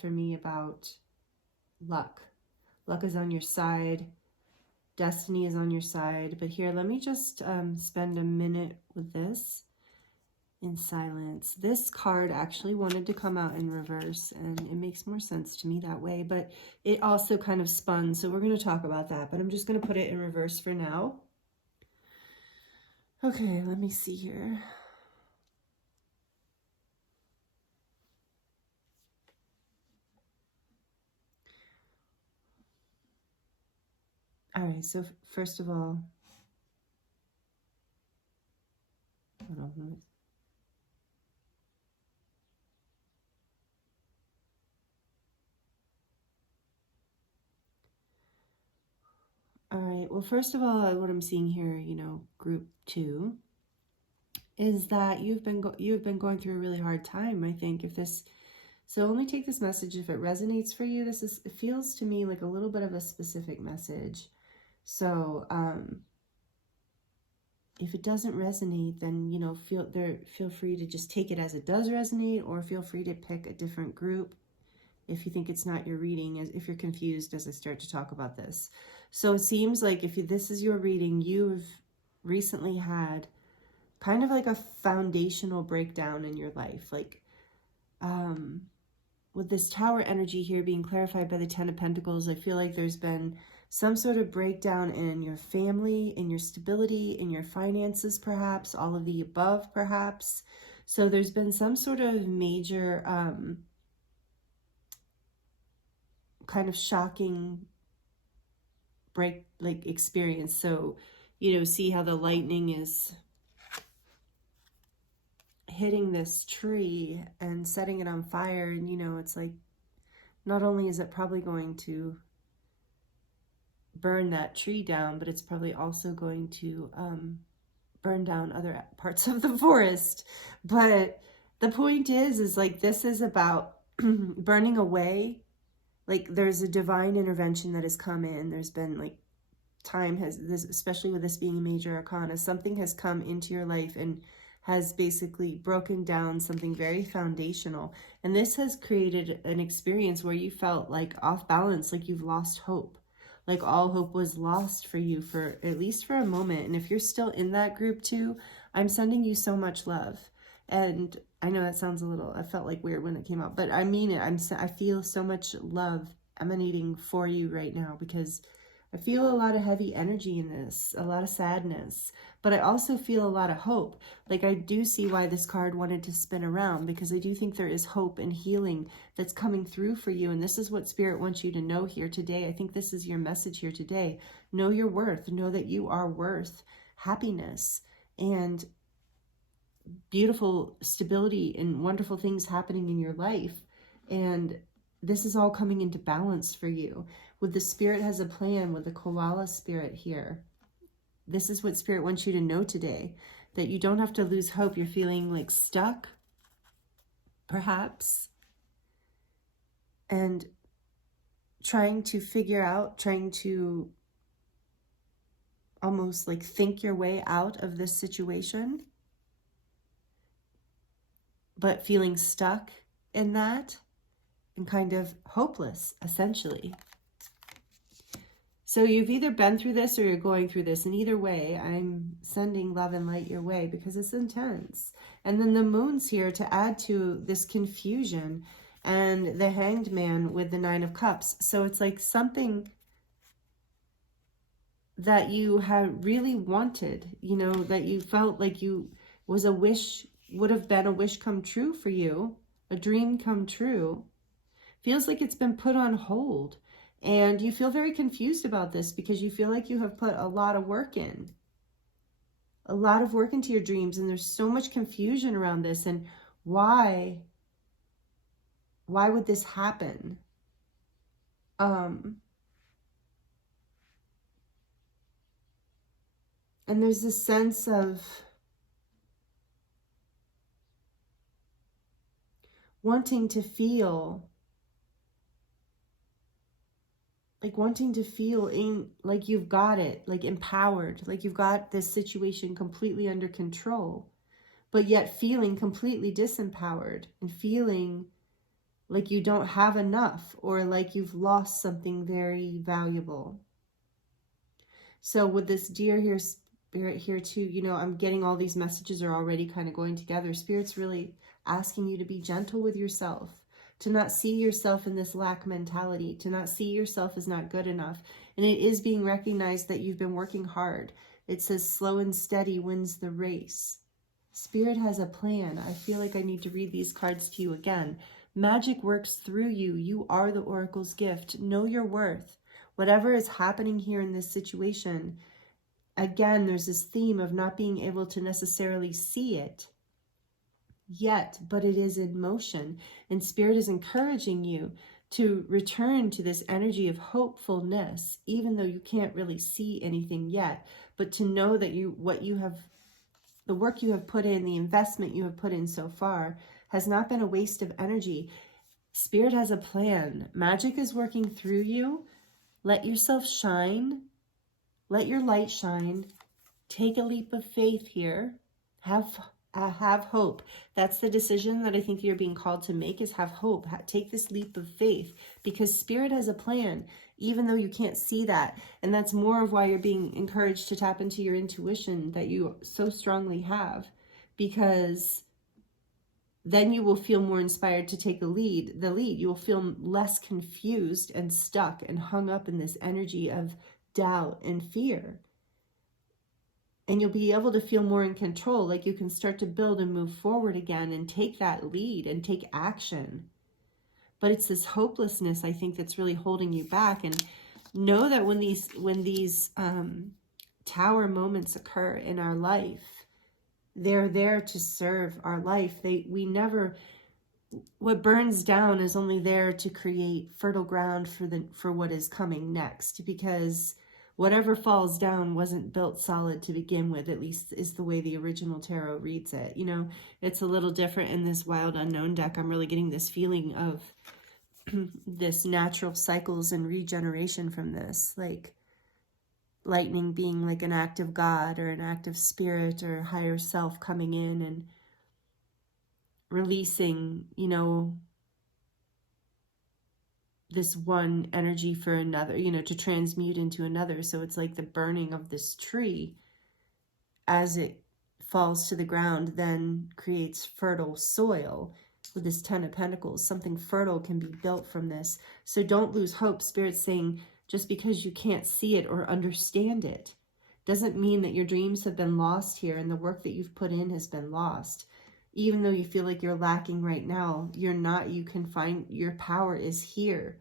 for me, about luck. Luck is on your side. Destiny is on your side. But here, let me just spend a minute with this in silence. This card actually wanted to come out in reverse, and it makes more sense to me that way, but it also kind of spun, so we're going to talk about that, but I'm just going to put it in reverse for now. Okay, let me see here. All right, so first of all, hold on. All right, well, first of all, what I'm seeing here, you know, group 2, is that you've been going through a really hard time. I think if this, so only take this message if it resonates for you. It feels to me like a little bit of a specific message. So if it doesn't resonate, then, you know, feel free to just take it as it does resonate, or feel free to pick a different group if you think it's not your reading, if you're confused as I start to talk about this. So it seems like if this is your reading, you've recently had kind of like a foundational breakdown in your life. Like with this Tower energy here being clarified by the Ten of Pentacles, I feel like there's been some sort of breakdown in your family, in your stability, in your finances, perhaps, all of the above, perhaps. So there's been some sort of major kind of shocking experience. So, you know, see how the lightning is hitting this tree and setting it on fire, and, you know, it's like, not only is it probably going to burn that tree down, but it's probably also going to burn down other parts of the forest. But the point is like, this is about burning away. Like, there's a divine intervention that has come in. There's been like especially with this being a major arcana, something has come into your life and has basically broken down something very foundational. And this has created an experience where you felt like off balance, like you've lost hope. Like all hope was lost for you, for at least for a moment. And if you're still in that group too, I'm sending you so much love. And I know that sounds I felt like weird when it came out, but I mean it. I feel so much love emanating for you right now, because I feel a lot of heavy energy in this, a lot of sadness, but I also feel a lot of hope. Like, I do see why this card wanted to spin around, because I do think there is hope and healing that's coming through for you. And this is what Spirit wants you to know here today. I think this is your message here today. Know your worth. Know that you are worth happiness and beautiful stability and wonderful things happening in your life. And this is all coming into balance for you. With the Spirit has a plan, with the koala spirit here. This is what Spirit wants you to know today, that you don't have to lose hope. You're feeling like stuck, perhaps, and trying to almost like think your way out of this situation, but feeling stuck in that and kind of hopeless, essentially. So you've either been through this or you're going through this. And either way, I'm sending love and light your way, because it's intense. And then the moon's here to add to this confusion, and the Hanged Man with the Nine of Cups. So it's like something that you had really wanted, you know, that you felt like would have been a wish come true for you, a dream come true. Feels like it's been put on hold. And you feel very confused about this, because you feel like you have put a lot of work into your dreams, and there's so much confusion around this. And why would this happen? And there's this sense of wanting to feel like you've got it, like empowered, like you've got this situation completely under control, but yet feeling completely disempowered and feeling like you don't have enough, or like you've lost something very valuable. So with this Deer here, Spirit here too, you know, I'm getting all these messages are already kind of going together. Spirit's really asking you to be gentle with yourself, to not see yourself in this lack mentality, to not see yourself as not good enough. And it is being recognized that you've been working hard. It says slow and steady wins the race. Spirit has a plan. I feel like I need to read these cards to you again. Magic works through you. You are the oracle's gift. Know your worth. Whatever is happening here in this situation, again, there's this theme of not being able to necessarily see it yet, but it is in motion. And Spirit is encouraging you to return to this energy of hopefulness, even though you can't really see anything yet, but to know that the work you have put in, the investment you have put in so far has not been a waste of energy. Spirit has a plan. Magic is working through you. Let yourself shine. Let your light shine. Take a leap of faith here. Have hope. That's the decision that I think you're being called to make, is have hope. Take this leap of faith, because Spirit has a plan, even though you can't see that. And that's more of why you're being encouraged to tap into your intuition that you so strongly have, because then you will feel more inspired to take the lead. You will feel less confused and stuck and hung up in this energy of doubt and fear. And you'll be able to feel more in control, like you can start to build and move forward again and take that lead and take action. But it's this hopelessness, I think, that's really holding you back. And know that when these tower moments occur in our life, they're there to serve our life. What burns down is only there to create fertile ground for what is coming next, because whatever falls down wasn't built solid to begin with, at least is the way the original tarot reads it. You know, it's a little different in this Wild Unknown deck. I'm really getting this feeling of this natural cycles and regeneration from this, like lightning being like an act of God or an act of spirit or higher self coming in and releasing, you know, this one energy for another, you know, to transmute into another. So it's like the burning of this tree as it falls to the ground then creates fertile soil. With this 10 of Pentacles, something fertile can be built from this. So don't lose hope. Spirit's saying, just because you can't see it or understand it doesn't mean that your dreams have been lost here and the work that you've put in has been lost. Even though you feel like you're lacking right now, you're not. You can find your power is here.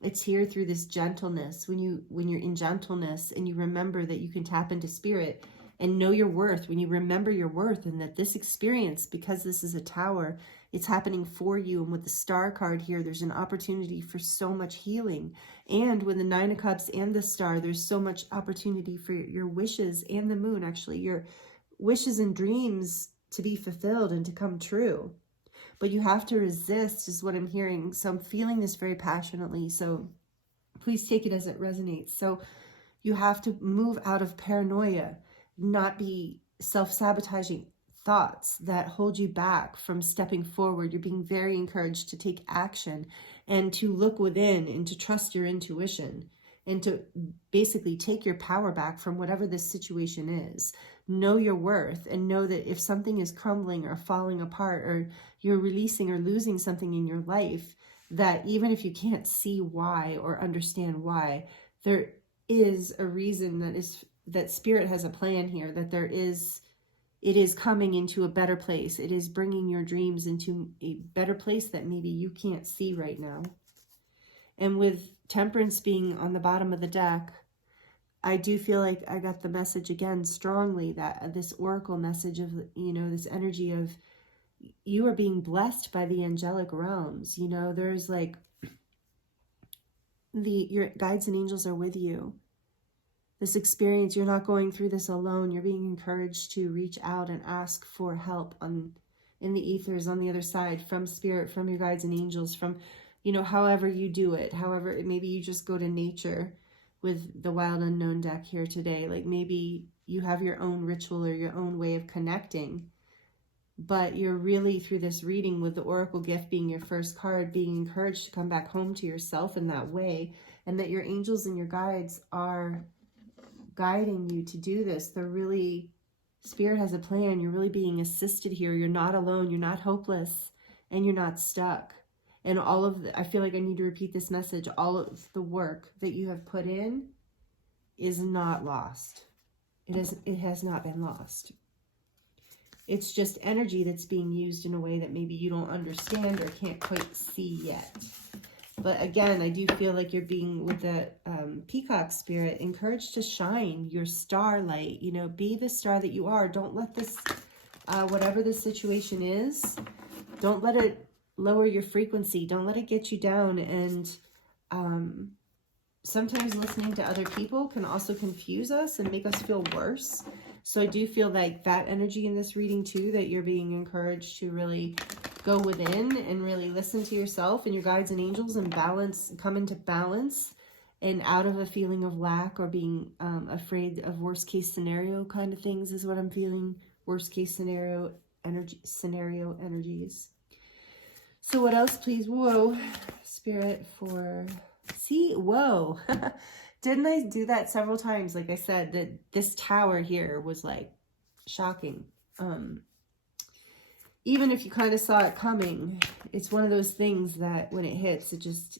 It's here through this gentleness. When you're in gentleness and you remember that you can tap into Spirit and know your worth, when you remember your worth and that this experience, because this is a tower, it's happening for you. And with the Star card here, there's an opportunity for so much healing. And with the 9 of Cups and the Star, there's so much opportunity for your wishes, and the Moon, actually, your wishes and dreams to be fulfilled and to come true. But you have to resist, is what I'm hearing. So I'm feeling this very passionately. So please take it as it resonates. So you have to move out of paranoia, not be self-sabotaging thoughts that hold you back from stepping forward. You're being very encouraged to take action and to look within and to trust your intuition and to basically take your power back from whatever this situation is. Know your worth and know that if something is crumbling or falling apart or you're releasing or losing something in your life, that even if you can't see why or understand why, there is a reason that Spirit has a plan here, that it is coming into a better place. It is bringing your dreams into a better place that maybe you can't see right now. And with Temperance being on the bottom of the deck, I do feel like I got the message again strongly, that this oracle message of, you know, this energy of you are being blessed by the angelic realms. You know, there's like your guides and angels are with you. This experience, you're not going through this alone. You're being encouraged to reach out and ask for help in the ethers on the other side, from Spirit, from your guides and angels, from, you know, however you do it. However, maybe you just go to nature with the Wild Unknown deck here today. Like maybe you have your own ritual or your own way of connecting, but you're really, through this reading with the Oracle gift being your first card, being encouraged to come back home to yourself in that way, and that your angels and your guides are guiding you to do this. They're really, Spirit has a plan. You're really being assisted here. You're not alone. You're not hopeless, and you're not stuck. And all of I feel like I need to repeat this message. All of the work that you have put in is not lost. it has not been lost. It's just energy that's being used in a way that maybe you don't understand or can't quite see yet. But again, I do feel like you're being, with the peacock spirit, encouraged to shine your starlight. You know, be the star that you are. Don't let this, whatever the situation is, don't let it lower your frequency. Don't let it get you down. And sometimes listening to other people can also confuse us and make us feel worse. So I do feel like that energy in this reading too, that you're being encouraged to really go within and really listen to yourself and your guides and angels and balance, come into balance and out of a feeling of lack or being afraid of worst case scenario kind of things is what I'm feeling. Worst case scenario energies. So what else, please? Whoa, Spirit, for... See, whoa. Didn't I do that several times? Like I said, that this tower here was like shocking. Even if you kind of saw it coming, it's one of those things that when it hits, it just,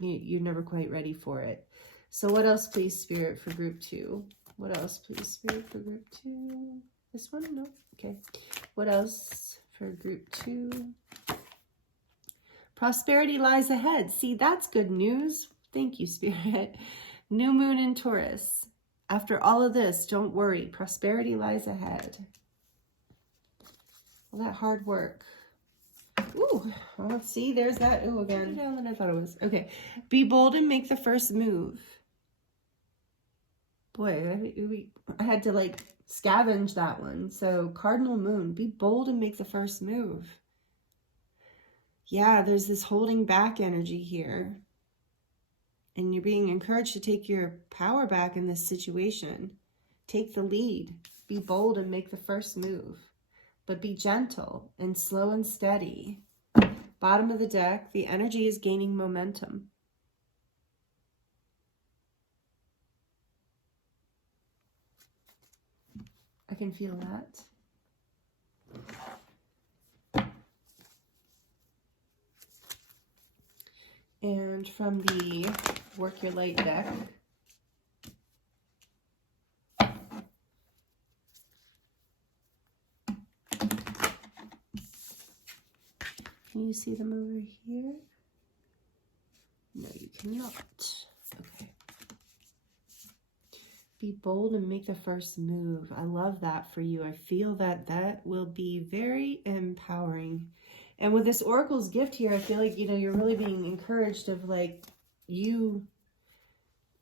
you're never quite ready for it. So what else, please, Spirit, for group 2? What else, please, Spirit, for group 2? This one? No? Okay. What else for group 2? Prosperity lies ahead. See, that's good news. Thank you, Spirit. New moon in Taurus. After all of this, don't worry. Prosperity lies ahead. All that hard work. Ooh, well, see, there's that. Ooh, again. Down than I thought it was. Okay. Be bold and make the first move. Boy, I had to like scavenge that one. So, Cardinal Moon. Be bold and make the first move. Yeah, there's this holding back energy here. And you're being encouraged to take your power back in this situation. Take the lead. Be bold and make the first move. But be gentle and slow and steady. Bottom of the deck, the energy is gaining momentum. I can feel that. And from the Work Your Light deck, can you see them over here? No, you cannot. Okay. Be bold and make the first move. I love that for you. I feel that that will be very empowering. And with this Oracle's gift here, I feel like, you know, you're really being encouraged of like, you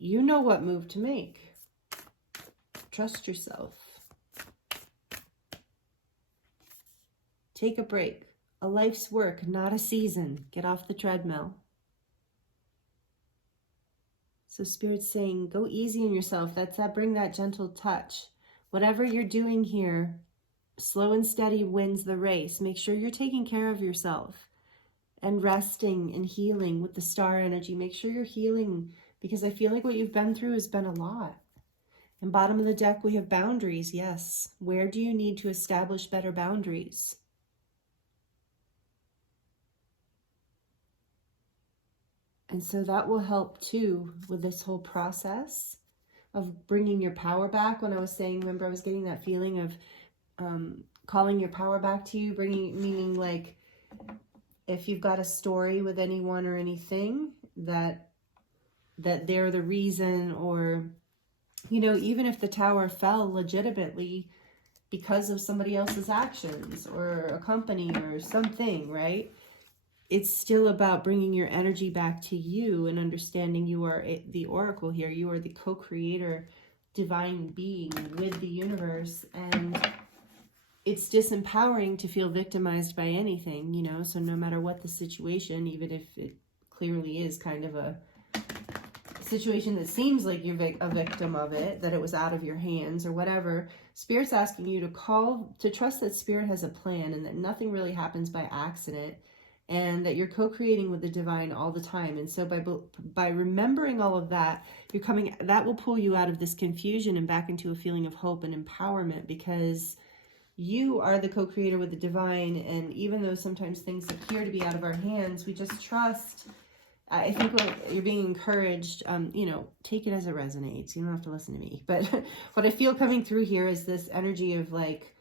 know what move to make. Trust yourself. Take a break. A life's work, not a season. Get off the treadmill. So Spirit's saying, go easy on yourself. That's that, bring that gentle touch. Whatever you're doing here, slow and steady wins the race. Make sure you're taking care of yourself and resting and healing with the star energy. Make sure you're healing, because I feel like what you've been through has been a lot. And bottom of the deck, we have boundaries. Yes. Where do you need to establish better boundaries? And so that will help too with this whole process of bringing your power back. When I was saying, remember, I was getting that feeling of calling your power back to you, meaning like if you've got a story with anyone or anything that they're the reason, or, you know, even if the tower fell legitimately because of somebody else's actions or a company or something, right? It's still about bringing your energy back to you and understanding you are the Oracle here. You are the co-creator, divine being with the universe. And it's disempowering to feel victimized by anything, you know? So no matter what the situation, even if it clearly is kind of a situation that seems like you're a victim of it, that it was out of your hands or whatever, Spirit's asking you to trust that Spirit has a plan and that nothing really happens by accident, and that you're co-creating with the divine all the time. And so by remembering all of that, that will pull you out of this confusion and back into a feeling of hope and empowerment, because you are the co-creator with the divine. And even though sometimes things appear to be out of our hands, we just trust I think what you're being encouraged, you know, take it as it resonates. You don't have to listen to me. But what I feel coming through here is this energy of like,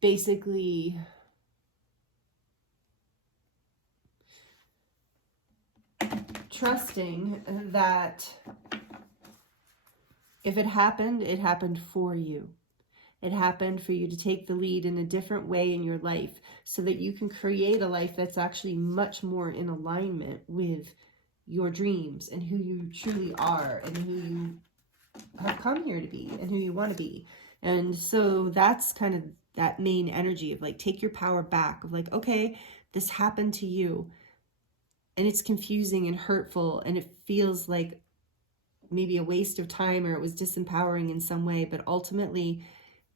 basically trusting that if it happened for you. It happened for you to take the lead in a different way in your life so that you can create a life that's actually much more in alignment with your dreams and who you truly are and who you have come here to be and who you want to be. And so that's kind of that main energy of like, take your power back of like, okay, this happened to you and it's confusing and hurtful and it feels like maybe a waste of time or it was disempowering in some way, but ultimately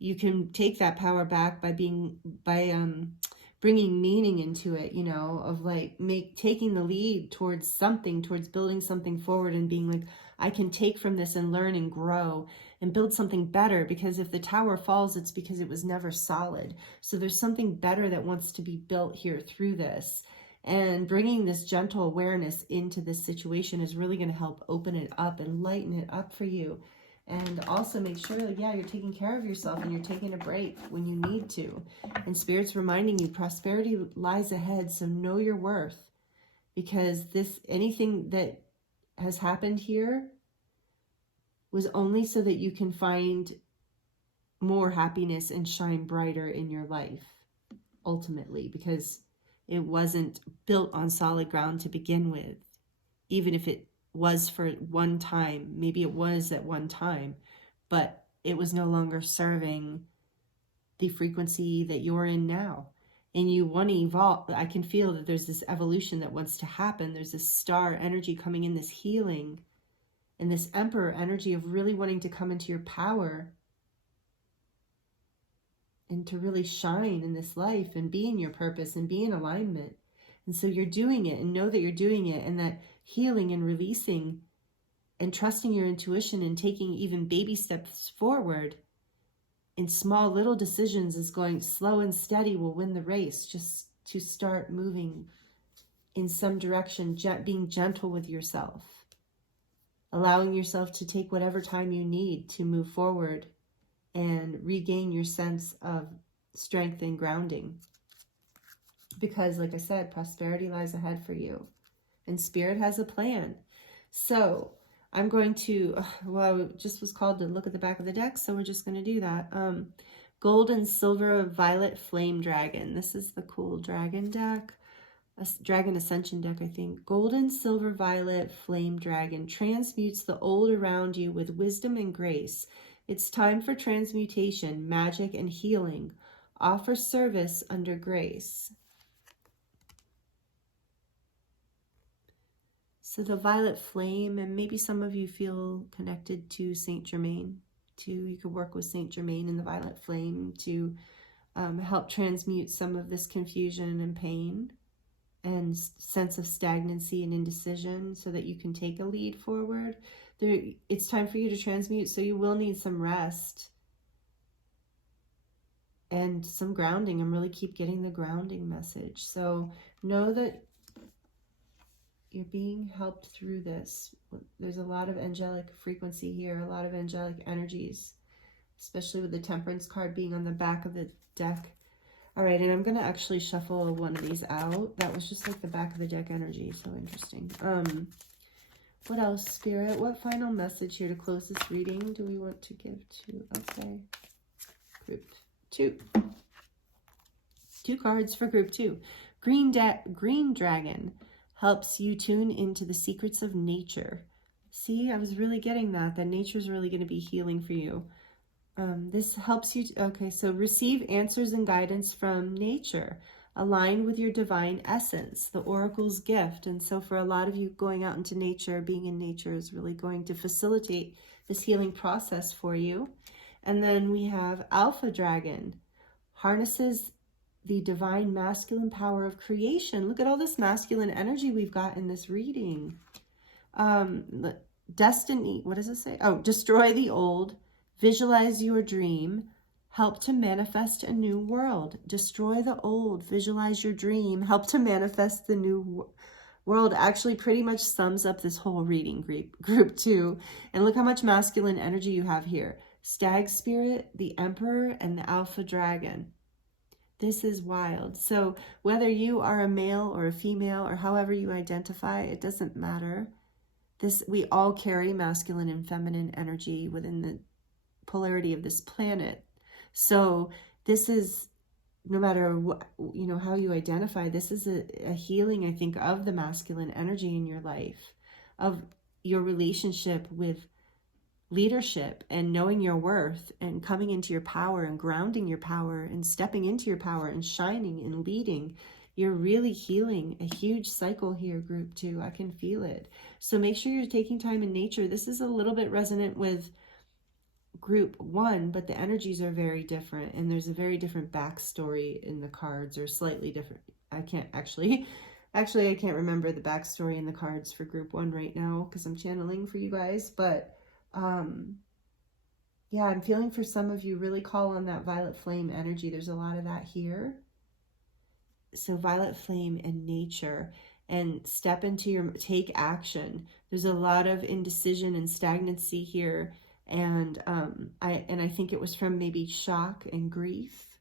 you can take that power back by bringing meaning into it, you know, of like taking the lead towards something, towards building something forward and being like, I can take from this and learn and grow and build something better, because if the tower falls, it's because it was never solid. So there's something better that wants to be built here through this. And bringing this gentle awareness into this situation is really going to help open it up and lighten it up for you. And also make sure that, yeah, you're taking care of yourself and you're taking a break when you need to. And Spirit's reminding you prosperity lies ahead, so know your worth. Because anything that has happened here was only so that you can find more happiness and shine brighter in your life, ultimately. Because it wasn't built on solid ground to begin with, even if it was for one time. Maybe it was at one time, but it was no longer serving the frequency that you're in now. And you want to evolve. I can feel that there's this evolution that wants to happen. There's this star energy coming in, this healing, and this emperor energy of really wanting to come into your power and to really shine in this life and be in your purpose and be in alignment. And so you're doing it, and know that you're doing it, and that healing and releasing and trusting your intuition and taking even baby steps forward in small little decisions is going slow and steady will win the race. Just to start moving in some direction, being gentle with yourself, allowing yourself to take whatever time you need to move forward and regain your sense of strength and grounding. Because, like I said, prosperity lies ahead for you. And Spirit has a plan. So I'm going to, well, I just was called to look at the back of the deck, so we're just going to do that. Gold and Silver Violet Flame Dragon. This is the cool dragon deck. A Dragon Ascension deck, I think. Gold and Silver Violet Flame Dragon transmutes the old around you with wisdom and grace. It's time for transmutation, magic, and healing. Offer service under grace. So the violet flame, and maybe some of you feel connected to Saint Germain. You could work with Saint Germain in the violet flame to help transmute some of this confusion and pain and sense of stagnancy and indecision, so that you can take a lead forward. It's time for you to transmute, so you will need some rest and some grounding. I'm really keep getting the grounding message. So know that you're being helped through this. There's a lot of angelic frequency here, a lot of angelic energies, especially with the Temperance card being on the back of the deck. All right, and I'm going to actually shuffle one of these out. That was just like the back of the deck energy. So interesting. What else, Spirit? What final message here to close this reading do we want to give to? Okay. Group 2. 2 cards for group 2. Green Dragon helps you tune into the secrets of nature. See, I was really getting that nature's really going to be healing for you. This helps you, okay, so receive answers and guidance from nature. Align with your divine essence, the oracle's gift. And so for a lot of you, going out into nature, being in nature is really going to facilitate this healing process for you. And then we have Alpha Dragon, harnesses the divine masculine power of creation. Look at all this masculine energy we've got in this reading. Destiny, what does it say? Oh, destroy the old, visualize your dream, help to manifest a new world, destroy the old, visualize your dream, help to manifest the new world. Actually pretty much sums up this whole reading group too. And look how much masculine energy you have here. Stag spirit, the Emperor, and the Alpha Dragon. This is wild. So whether you are a male or a female or however you identify, it doesn't matter. We all carry masculine and feminine energy within the polarity of this planet. So this is, no matter what, you know, how you identify, this is a healing, I think, of the masculine energy in your life, of your relationship with leadership and knowing your worth and coming into your power and grounding your power and stepping into your power and shining and leading. You're really healing a huge cycle here, group 2. I can feel it. So make sure you're taking time in nature. This is a little bit resonant with group 1, but the energies are very different, and there's a very different backstory in the cards, or slightly different. I can't actually I can't remember the backstory in the cards for group 1 right now because I'm channeling for you guys, but yeah, I'm feeling for some of you, really call on that violet flame energy. There's a lot of that here. So violet flame and nature, and step into your, take action. There's a lot of indecision and stagnancy here. And I think it was from maybe shock and grief,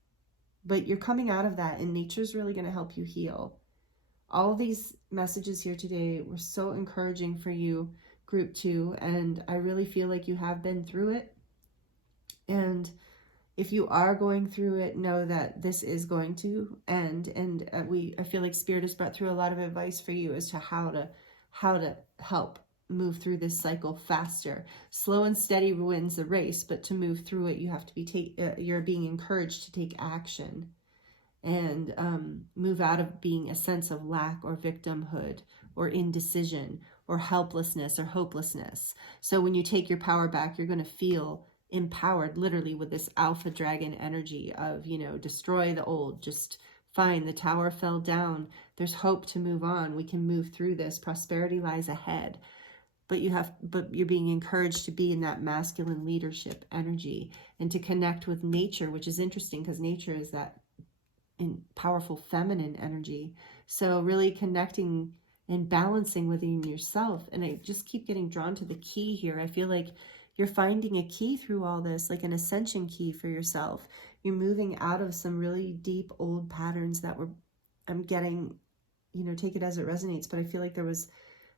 but you're coming out of that, and nature's really going to help you heal. All these messages here today were so encouraging for you, group 2, and I really feel like you have been through it. And if you are going through it, know that this is going to end. And I feel like Spirit has brought through a lot of advice for you as to how to help move through this cycle faster. Slow and steady wins the race, but to move through it, you have to be you're being encouraged to take action and move out of being a sense of lack or victimhood or indecision or helplessness or hopelessness. So when you take your power back, you're going to feel empowered, literally, with this alpha dragon energy of, you know, destroy the old, just fine, the tower fell down, there's hope to move on, we can move through this, prosperity lies ahead. But you're being encouraged to be in that masculine leadership energy and to connect with nature, which is interesting because nature is that powerful feminine energy. So really connecting and balancing within yourself. And I just keep getting drawn to the key here. I feel like you're finding a key through all this, like an ascension key for yourself. You're moving out of some really deep old patterns that I'm getting, you know, take it as it resonates, but I feel like there was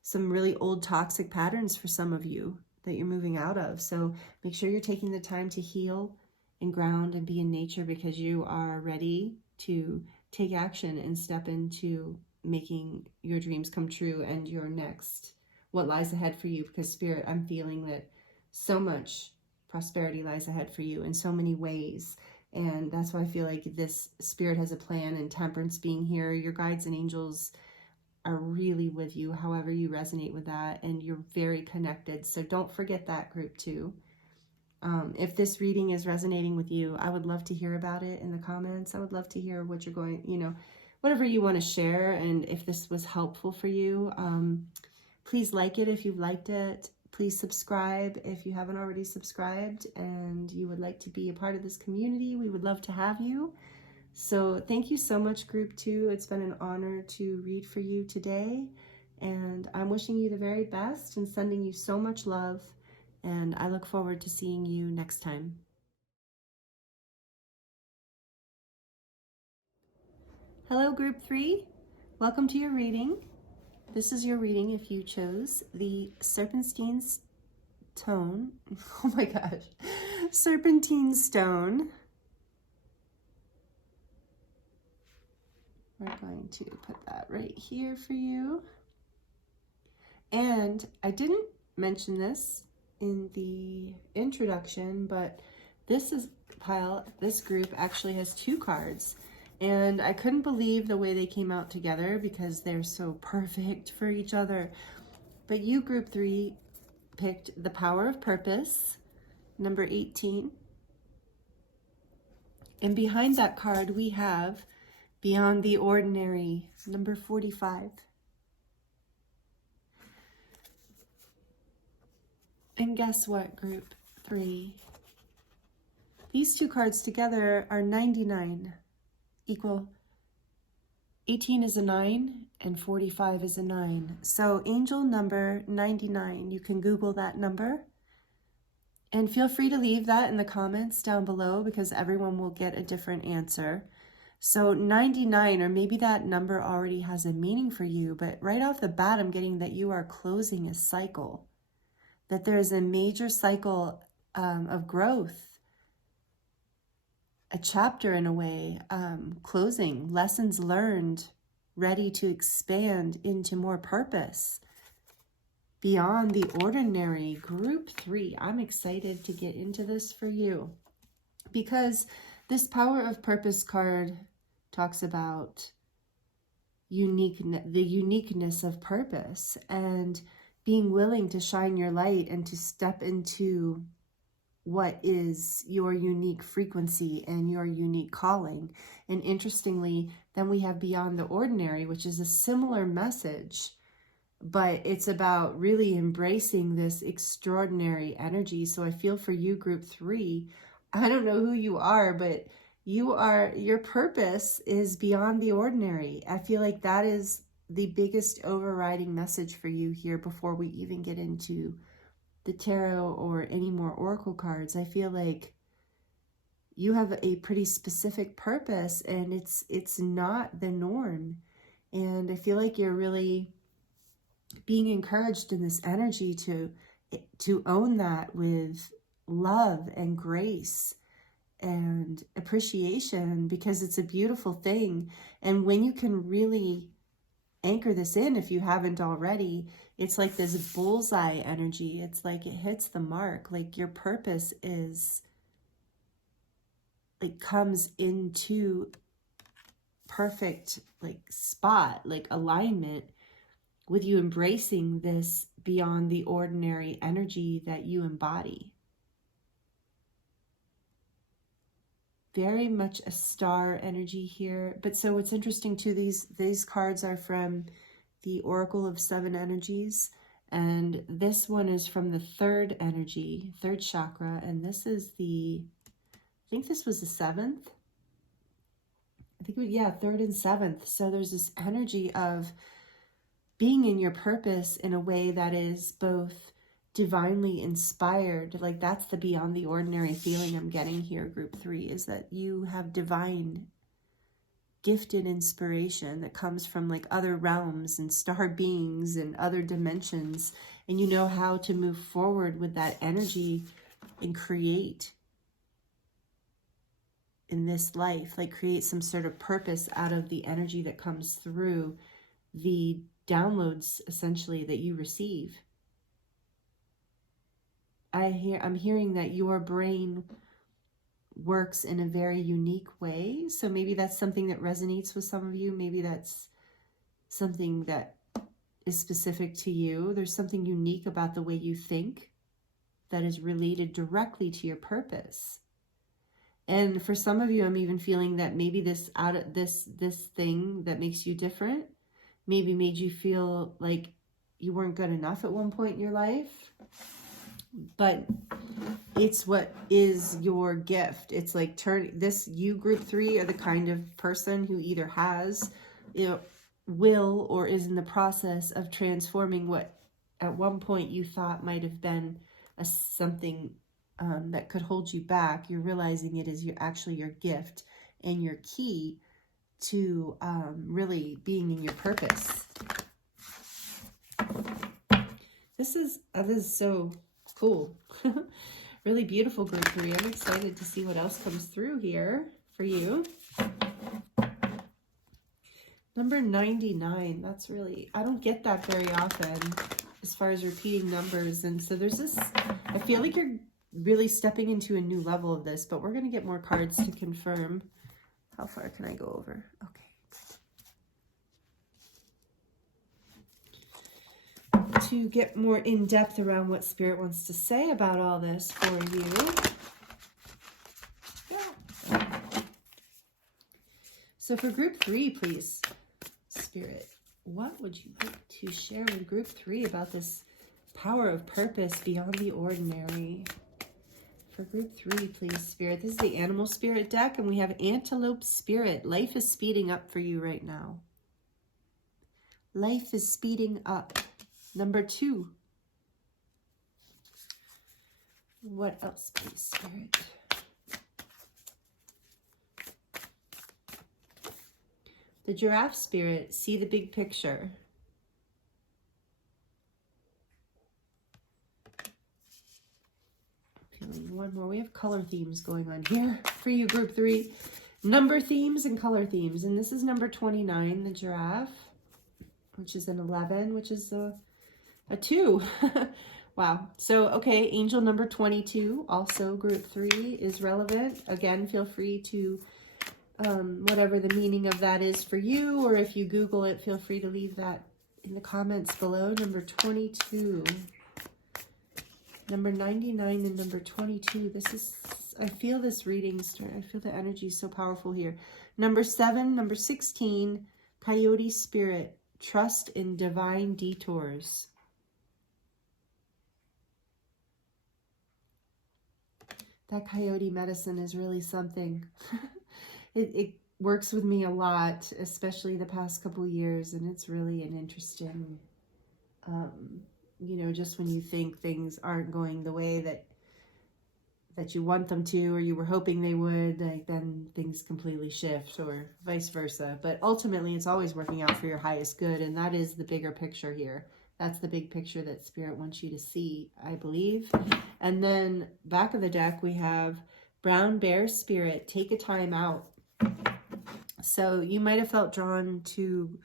some really old toxic patterns for some of you that you're moving out of. So make sure you're taking the time to heal and ground and be in nature, because you are ready to take action and step into making your dreams come true and your next, what lies ahead for you. Because Spirit, I'm feeling that so much prosperity lies ahead for you in so many ways. And that's why I feel like this Spirit has a plan, and Temperance being here, your guides and angels are really with you, however you resonate with that, and you're very connected. So don't forget that, group 2. If this reading is resonating with you, I would love to hear about it in the comments. I would love to hear what you're going, you know, whatever you want to share. And if this was helpful for you, please like it if you've liked it. Please subscribe if you haven't already subscribed and you would like to be a part of this community. We would love to have you. So thank you so much, group 2. It's been an honor to read for you today. And I'm wishing you the very best and sending you so much love. And I look forward to seeing you next time. Hello, group 3. Welcome to your reading. This is your reading if you chose the Serpentine Stone. Oh my gosh. Serpentine Stone. We're going to put that right here for you. And I didn't mention this in the introduction, but this group actually has 2 cards. And I couldn't believe the way they came out together because they're so perfect for each other. But you, group 3, picked the Power of Purpose, number 18. And behind that card, we have Beyond the Ordinary, number 45. And guess what, group 3? These two cards together are 99, equal 18 is a 9 and 45 is a 9. So angel number 99, you can Google that number. And feel free to leave that in the comments down below because everyone will get a different answer. So 99, or maybe that number already has a meaning for you, but right off the bat, I'm getting that you are closing a cycle, that there's a major cycle of growth, a chapter in a way, closing, lessons learned, ready to expand into more purpose, beyond the ordinary. Group 3, I'm excited to get into this for you because this Power of Purpose card talks about the uniqueness of purpose and being willing to shine your light and to step into what is your unique frequency and your unique calling. And interestingly, then we have Beyond the Ordinary, which is a similar message, but it's about really embracing this extraordinary energy. So I feel for you, Group 3, I don't know who you are, but your purpose is beyond the ordinary. I feel like that is the biggest overriding message for you here before we even get into the tarot or any more oracle cards. I feel like you have a pretty specific purpose and it's not the norm. And I feel like you're really being encouraged in this energy to own that with love and grace and appreciation, because it's a beautiful thing. And when you can really anchor this in, if you haven't already, it's like this bullseye energy. It's like it hits the mark. Like your purpose is like comes into perfect like spot, like alignment with you embracing this beyond the ordinary energy that you embody. Very much a star energy here. But so what's interesting too, these cards are from the Oracle of 7 Energies, and this one is from the 3rd energy, 3rd chakra, and this is I think this was the 7th. I think, yeah, 3rd and 7th. So there's this energy of being in your purpose in a way that is both divinely inspired. Like that's the beyond the ordinary feeling I'm getting here, Group 3, is that you have divine gifted inspiration that comes from like other realms and star beings and other dimensions, and you know how to move forward with that energy and create in this life, like create some sort of purpose out of the energy that comes through the downloads essentially that you receive. I'm hearing that your brain works in a very unique way. So maybe that's something that resonates with some of you. Maybe that's something that is specific to you. There's something unique about the way you think that is related directly to your purpose. And for some of you, I'm even feeling that maybe this thing that makes you different maybe made you feel like you weren't good enough at one point in your life. But it's what is your gift. It's like you, Group 3, are the kind of person who either has, will or is in the process of transforming what at one point you thought might have been something that could hold you back. You're realizing it is actually your gift and your key to really being in your purpose. This is so cool. Really beautiful, Group 3. I'm excited to see what else comes through here for you. Number 99. That's really, I don't get that very often as far as repeating numbers. And so there's this, I feel like you're really stepping into a new level of this, but we're going to get more cards to confirm. How far can I go over? Okay. To get more in depth around what Spirit wants to say about all this for you. Yeah. So for Group 3, please, Spirit, what would you like to share with Group 3 about this power of purpose beyond the ordinary? For group 3, please, Spirit. This is the Animal Spirit deck, and we have Antelope Spirit. Life is speeding up for you right now. Life is speeding up. Number 2. What else, please, Spirit? The Giraffe Spirit, see the big picture. Feeling one more. We have color themes going on here for you, group 3. Number themes and color themes. And this is number 29, the giraffe, which is an 11, which is a 2. Wow. So, okay, angel number 22, also group 3 is relevant. Again, feel free to, whatever the meaning of that is for you, or if you Google it, feel free to leave that in the comments below. Number 22, number 99 and number 22. This is, I feel this reading, I feel the energy is so powerful here. Number 7, number 16, Coyote Spirit, trust in divine detours. That coyote medicine is really something. It works with me a lot, especially the past couple years, and it's really an interesting, you know, just when you think things aren't going the way that you want them to, or you were hoping they would, like, then things completely shift, or vice versa. But ultimately, it's always working out for your highest good, and that is the bigger picture here. That's the big picture that Spirit wants you to see, I believe. And then back of the deck, we have Brown Bear Spirit, take a time out. So you might have felt drawn to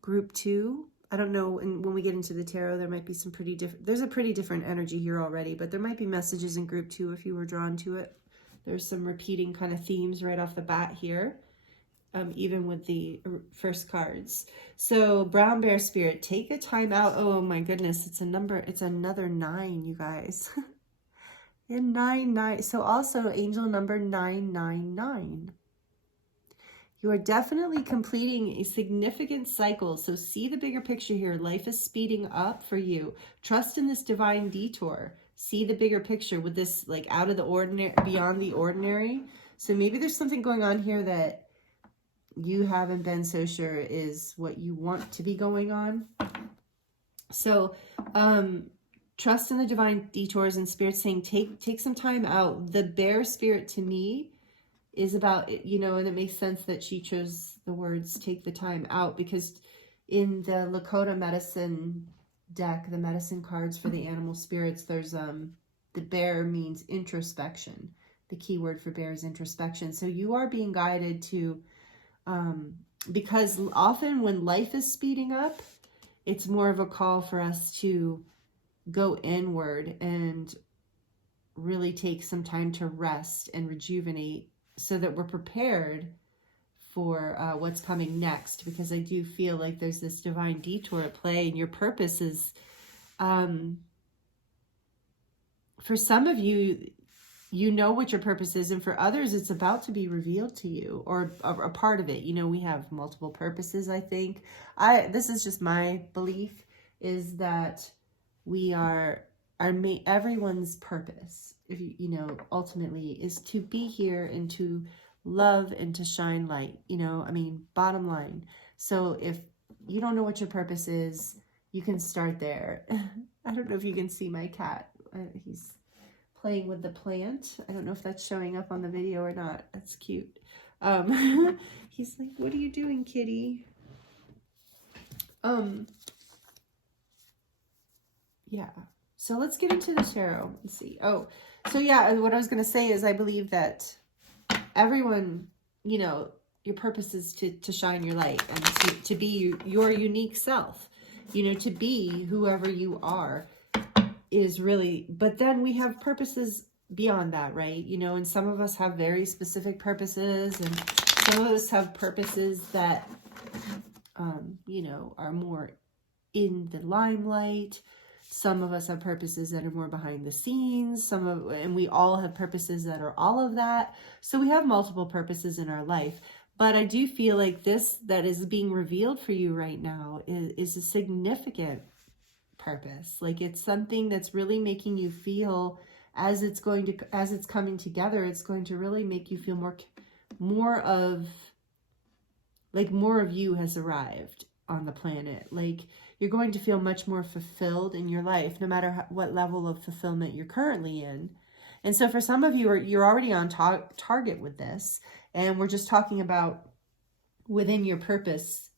group 2. I don't know, and when we get into the tarot, there might be some pretty different, there's a pretty different energy here already, but there might be messages in group 2 if you were drawn to it. There's some repeating kind of themes right off the bat here. Even with the first cards. So Brown Bear Spirit, take a time out. Oh my goodness, it's a number, it's another 9, you guys. And 9. So also angel number 999. You are definitely completing a significant cycle. So see the bigger picture here. Life is speeding up for you. Trust in this divine detour. See the bigger picture with this, like, out of the ordinary, beyond the ordinary. So maybe there's something going on here that you haven't been so sure is what you want to be going on. So trust in the divine detours, and Spirit saying take some time out. The Bear Spirit to me is about, you know, and it makes sense that she chose the words take the time out, because in the Lakota medicine deck, the medicine cards for the animal spirits, there's the bear means introspection. The key word for bear is introspection. So you are being guided to because often when life is speeding up, it's more of a call for us to go inward and really take some time to rest and rejuvenate so that we're prepared for what's coming next. Because I do feel like there's this divine detour at play, and your purpose is, for some of you, you know what your purpose is, and for others, it's about to be revealed to you, or a part of it. You know, we have multiple purposes, I think. This is just my belief, is that we are everyone's purpose, if you know, ultimately, is to be here and to love and to shine light, you know, I mean, bottom line. So if you don't know what your purpose is, you can start there. I don't know if you can see my cat. He's playing with the plant. I don't know if that's showing up on the video or not. That's cute. He's like, what are you doing, kitty? Yeah. So let's get into the tarot and see. Oh, so yeah, what I was going to say is I believe that everyone, you know, your purpose is to shine your light and to be your unique self, you know, to be whoever you are is really, but then we have purposes beyond that, right? You know, and some of us have very specific purposes, and some of us have purposes that, you know, are more in the limelight. Some of us have purposes that are more behind the scenes. And we all have purposes that are all of that. So we have multiple purposes in our life. But I do feel like this that is being revealed for you right now is a significant purpose. Like, it's something that's really making you feel as it's coming together, it's going to really make you feel more of you has arrived on the planet. Like, you're going to feel much more fulfilled in your life, no matter what level of fulfillment you're currently in. And so for some of you, you're already on target with this. And we're just talking about within your purpose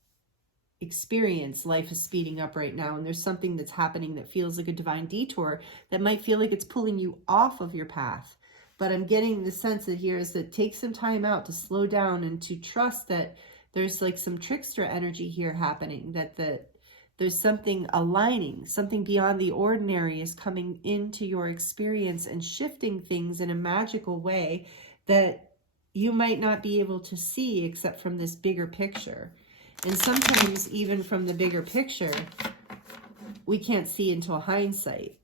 experience, life is speeding up right now. And there's something that's happening that feels like a divine detour that might feel like it's pulling you off of your path. But I'm getting the sense that here is that take some time out to slow down and to trust that there's like some trickster energy here happening, that there's something aligning, something beyond the ordinary is coming into your experience and shifting things in a magical way that you might not be able to see except from this bigger picture. And sometimes even from the bigger picture, we can't see until hindsight.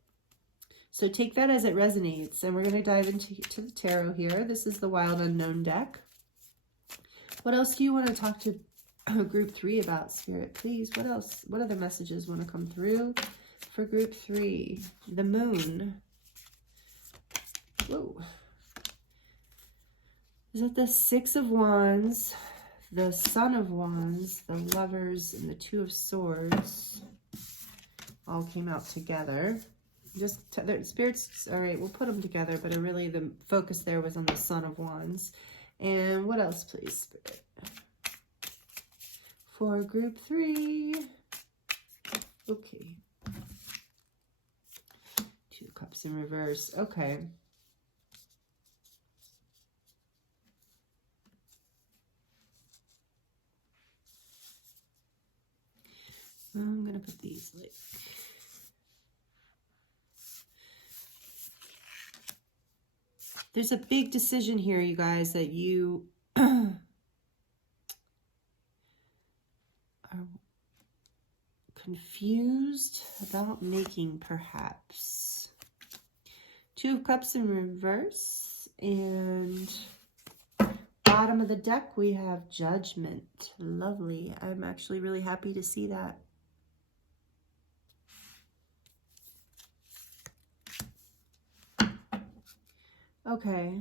So take that as it resonates. And we're going to dive into the tarot here. This is the Wild Unknown deck. What else do you want to talk to group 3 about, Spirit? Please, what else? What other messages want to come through for group 3? The Moon. Whoa. Is it the 6 of Wands, the Son of Wands, the Lovers, and the 2 of Swords? All came out together. Spirits, all right, we'll put them together, but really the focus there was on the Son of Wands. And what else, please, Spirit? For group 3. Okay. 2 Cups in reverse. Okay. I'm going to put these like... There's a big decision here, you guys, that you are confused about making, perhaps. 2 of Cups in reverse, and bottom of the deck we have Judgment. Lovely. I'm actually really happy to see that. Okay,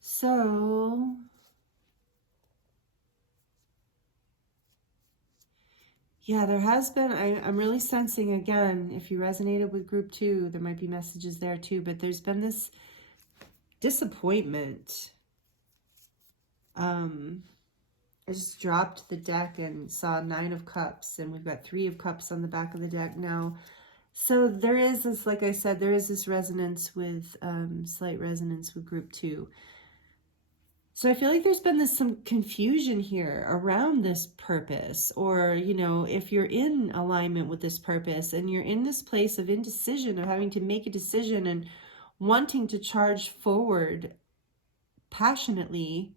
so yeah, there has been, I'm really sensing, again, if you resonated with group 2, there might be messages there too, but there's been this disappointment. I just dropped the deck and saw 9 of Cups, and we've got 3 of Cups on the back of the deck now. So there is this, like I said, there is this resonance with, slight resonance with group 2. So I feel like there's been some confusion here around this purpose, or, you know, if you're in alignment with this purpose and you're in this place of indecision, of having to make a decision and wanting to charge forward passionately,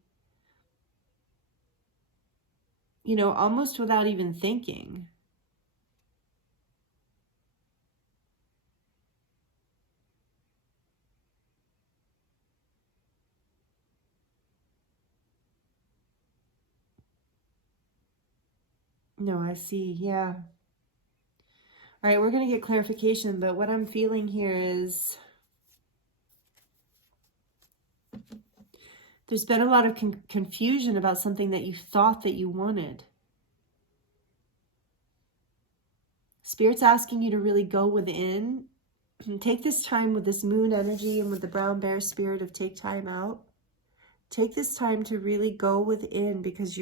you know, almost without even thinking. No, I see. Yeah. All right, we're going to get clarification, but what I'm feeling here is there's been a lot of confusion about something that you thought that you wanted. Spirit's asking you to really go within and take this time with this moon energy and with the brown bear spirit of take time out. Take this time to really go within, because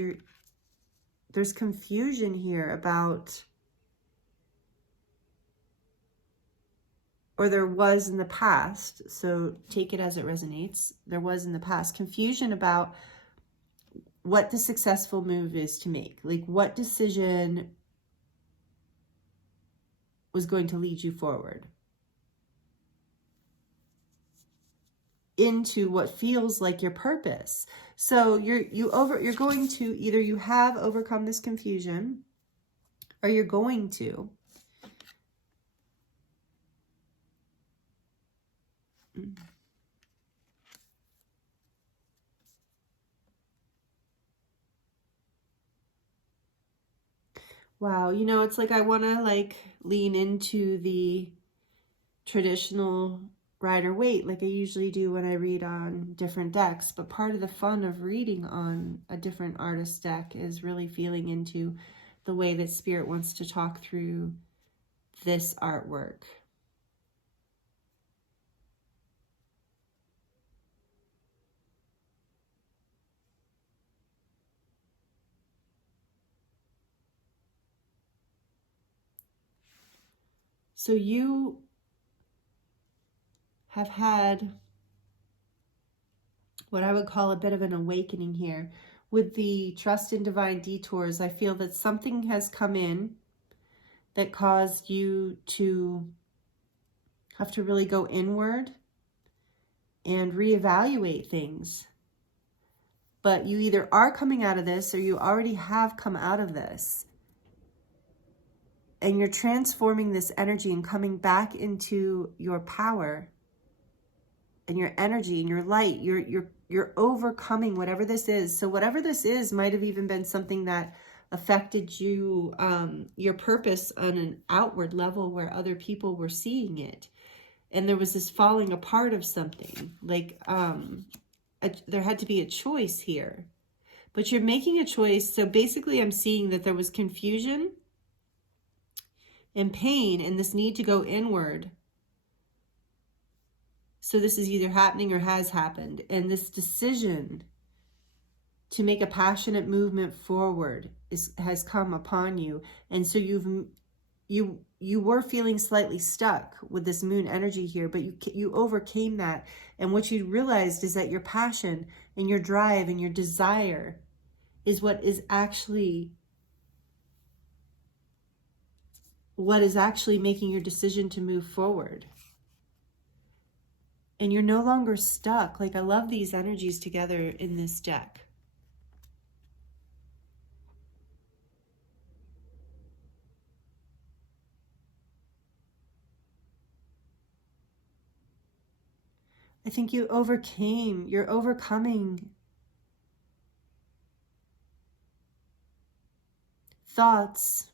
there's confusion here about, or there was in the past, so take it as it resonates. There was in the past confusion about what the successful move is to make. Like, what decision was going to lead you forward into what feels like your purpose. So you're going to, either you have overcome this confusion, or you're going to. Wow, you know, it's like I want to like lean into the traditional Rider-Waite like I usually do when I read on different decks. But part of the fun of reading on a different artist deck is really feeling into the way that Spirit wants to talk through this artwork. So you have had what I would call a bit of an awakening here. With the trust in divine detours, I feel that something has come in that caused you to have to really go inward and reevaluate things. But you either are coming out of this or you already have come out of this. And you're transforming this energy and coming back into your power and your energy and your light. You're overcoming whatever this is. So whatever this is might have even been something that affected you, your purpose on an outward level where other people were seeing it. And there was this falling apart of something. Like there had to be a choice here. But you're making a choice. So basically I'm seeing that there was confusion and pain and this need to go inward. So this is either happening or has happened. And this decision to make a passionate movement forward has come upon you. And so you were feeling slightly stuck with this moon energy here, but you overcame that. And what you realized is that your passion and your drive and your desire is what is actually making your decision to move forward. And you're no longer stuck. Like, I love these energies together in this deck. I think you're overcoming thoughts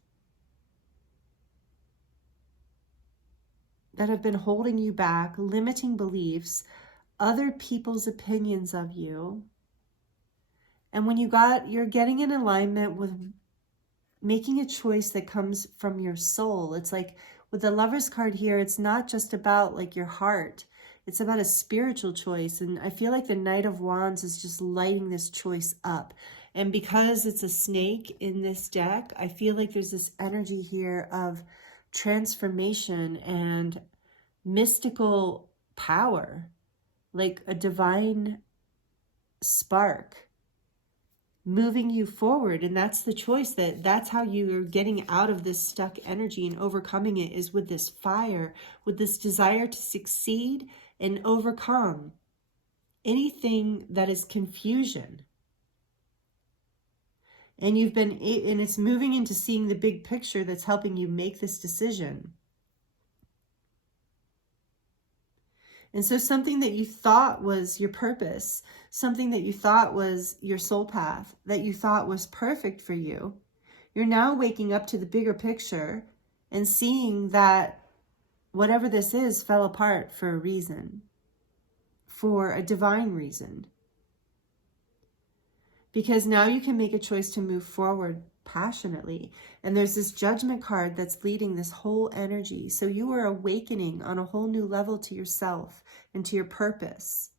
that have been holding you back, limiting beliefs, other people's opinions of you. And when you're getting in alignment with making a choice that comes from your soul. It's like with the Lover's card here, it's not just about like your heart. It's about a spiritual choice. And I feel like the Knight of Wands is just lighting this choice up. And because it's a snake in this deck, I feel like there's this energy here of transformation and mystical power, like a divine spark moving you forward. And that's the choice, that's how you're getting out of this stuck energy and overcoming it, is with this fire, with this desire to succeed and overcome anything that is confusion. And it's moving into seeing the big picture that's helping you make this decision. And so something that you thought was your purpose, something that you thought was your soul path, that you thought was perfect for you, you're now waking up to the bigger picture and seeing that whatever this is fell apart for a reason, for a divine reason. Because now you can make a choice to move forward passionately. And there's this Judgment card that's leading this whole energy. So you are awakening on a whole new level to yourself and to your purpose.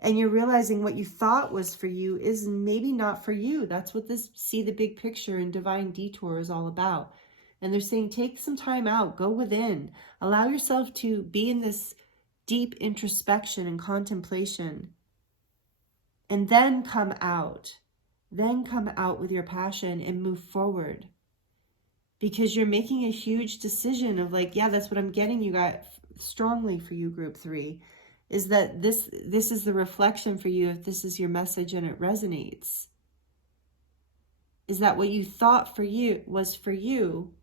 And you're realizing what you thought was for you is maybe not for you. That's what this see the big picture and divine detour is all about. And they're saying, take some time out, go within, allow yourself to be in this deep introspection and contemplation. And then come out with your passion and move forward. Because you're making a huge decision of like, yeah, that's what I'm getting you guys strongly for you, group 3, is that this is the reflection for you if this is your message and it resonates. Is that what you thought was for you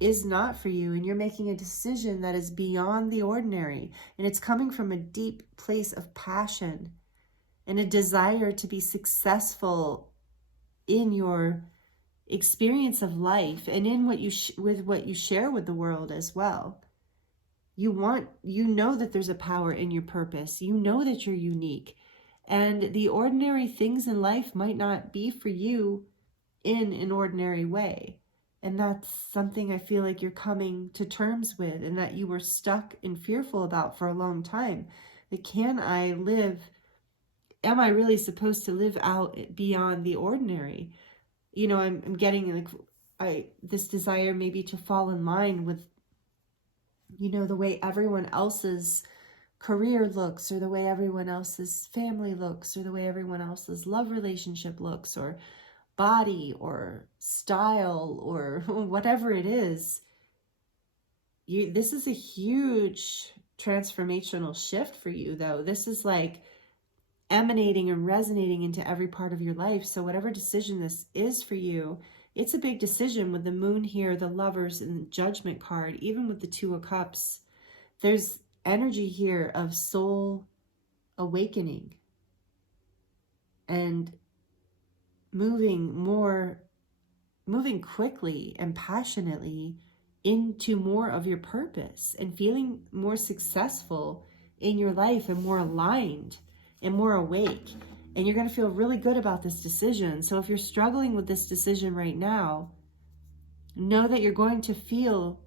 is not for you, and you're making a decision that is beyond the ordinary, and it's coming from a deep place of passion and a desire to be successful in your experience of life and in what you with what you share with the world as well. You know that there's a power in your purpose. You know that you're unique. And the ordinary things in life might not be for you in an ordinary way. And that's something I feel like you're coming to terms with, and that you were stuck and fearful about for a long time. That am I really supposed to live out beyond the ordinary? You know, I'm getting like this desire maybe to fall in line with, you know, the way everyone else's career looks, or the way everyone else's family looks, or the way everyone else's love relationship looks, or body or style, or whatever it is. This is a huge transformational shift for you, though. This is like emanating and resonating into every part of your life. So whatever decision this is for you, it's a big decision with the moon here, the lovers, and the judgment card, even with the 2 of cups. There's energy here of soul awakening and moving quickly and passionately into more of your purpose, and feeling more successful in your life, and more aligned and more awake. And you're going to feel really good about this decision. So if you're struggling with this decision right now, know that you're going to feel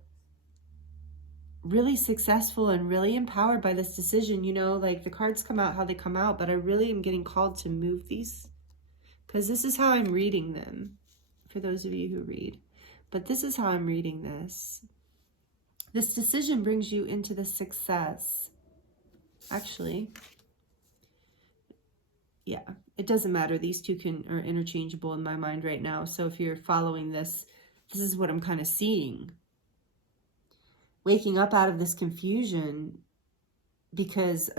really successful and really empowered by this decision. You know, like the cards come out how they come out, but I really am getting called to move these, because this is how I'm reading them, for those of you who read. But this is how I'm reading this. This decision brings you into the success. Actually, yeah, it doesn't matter. These two are interchangeable in my mind right now. So if you're following this, this is what I'm kind of seeing. Waking up out of this confusion because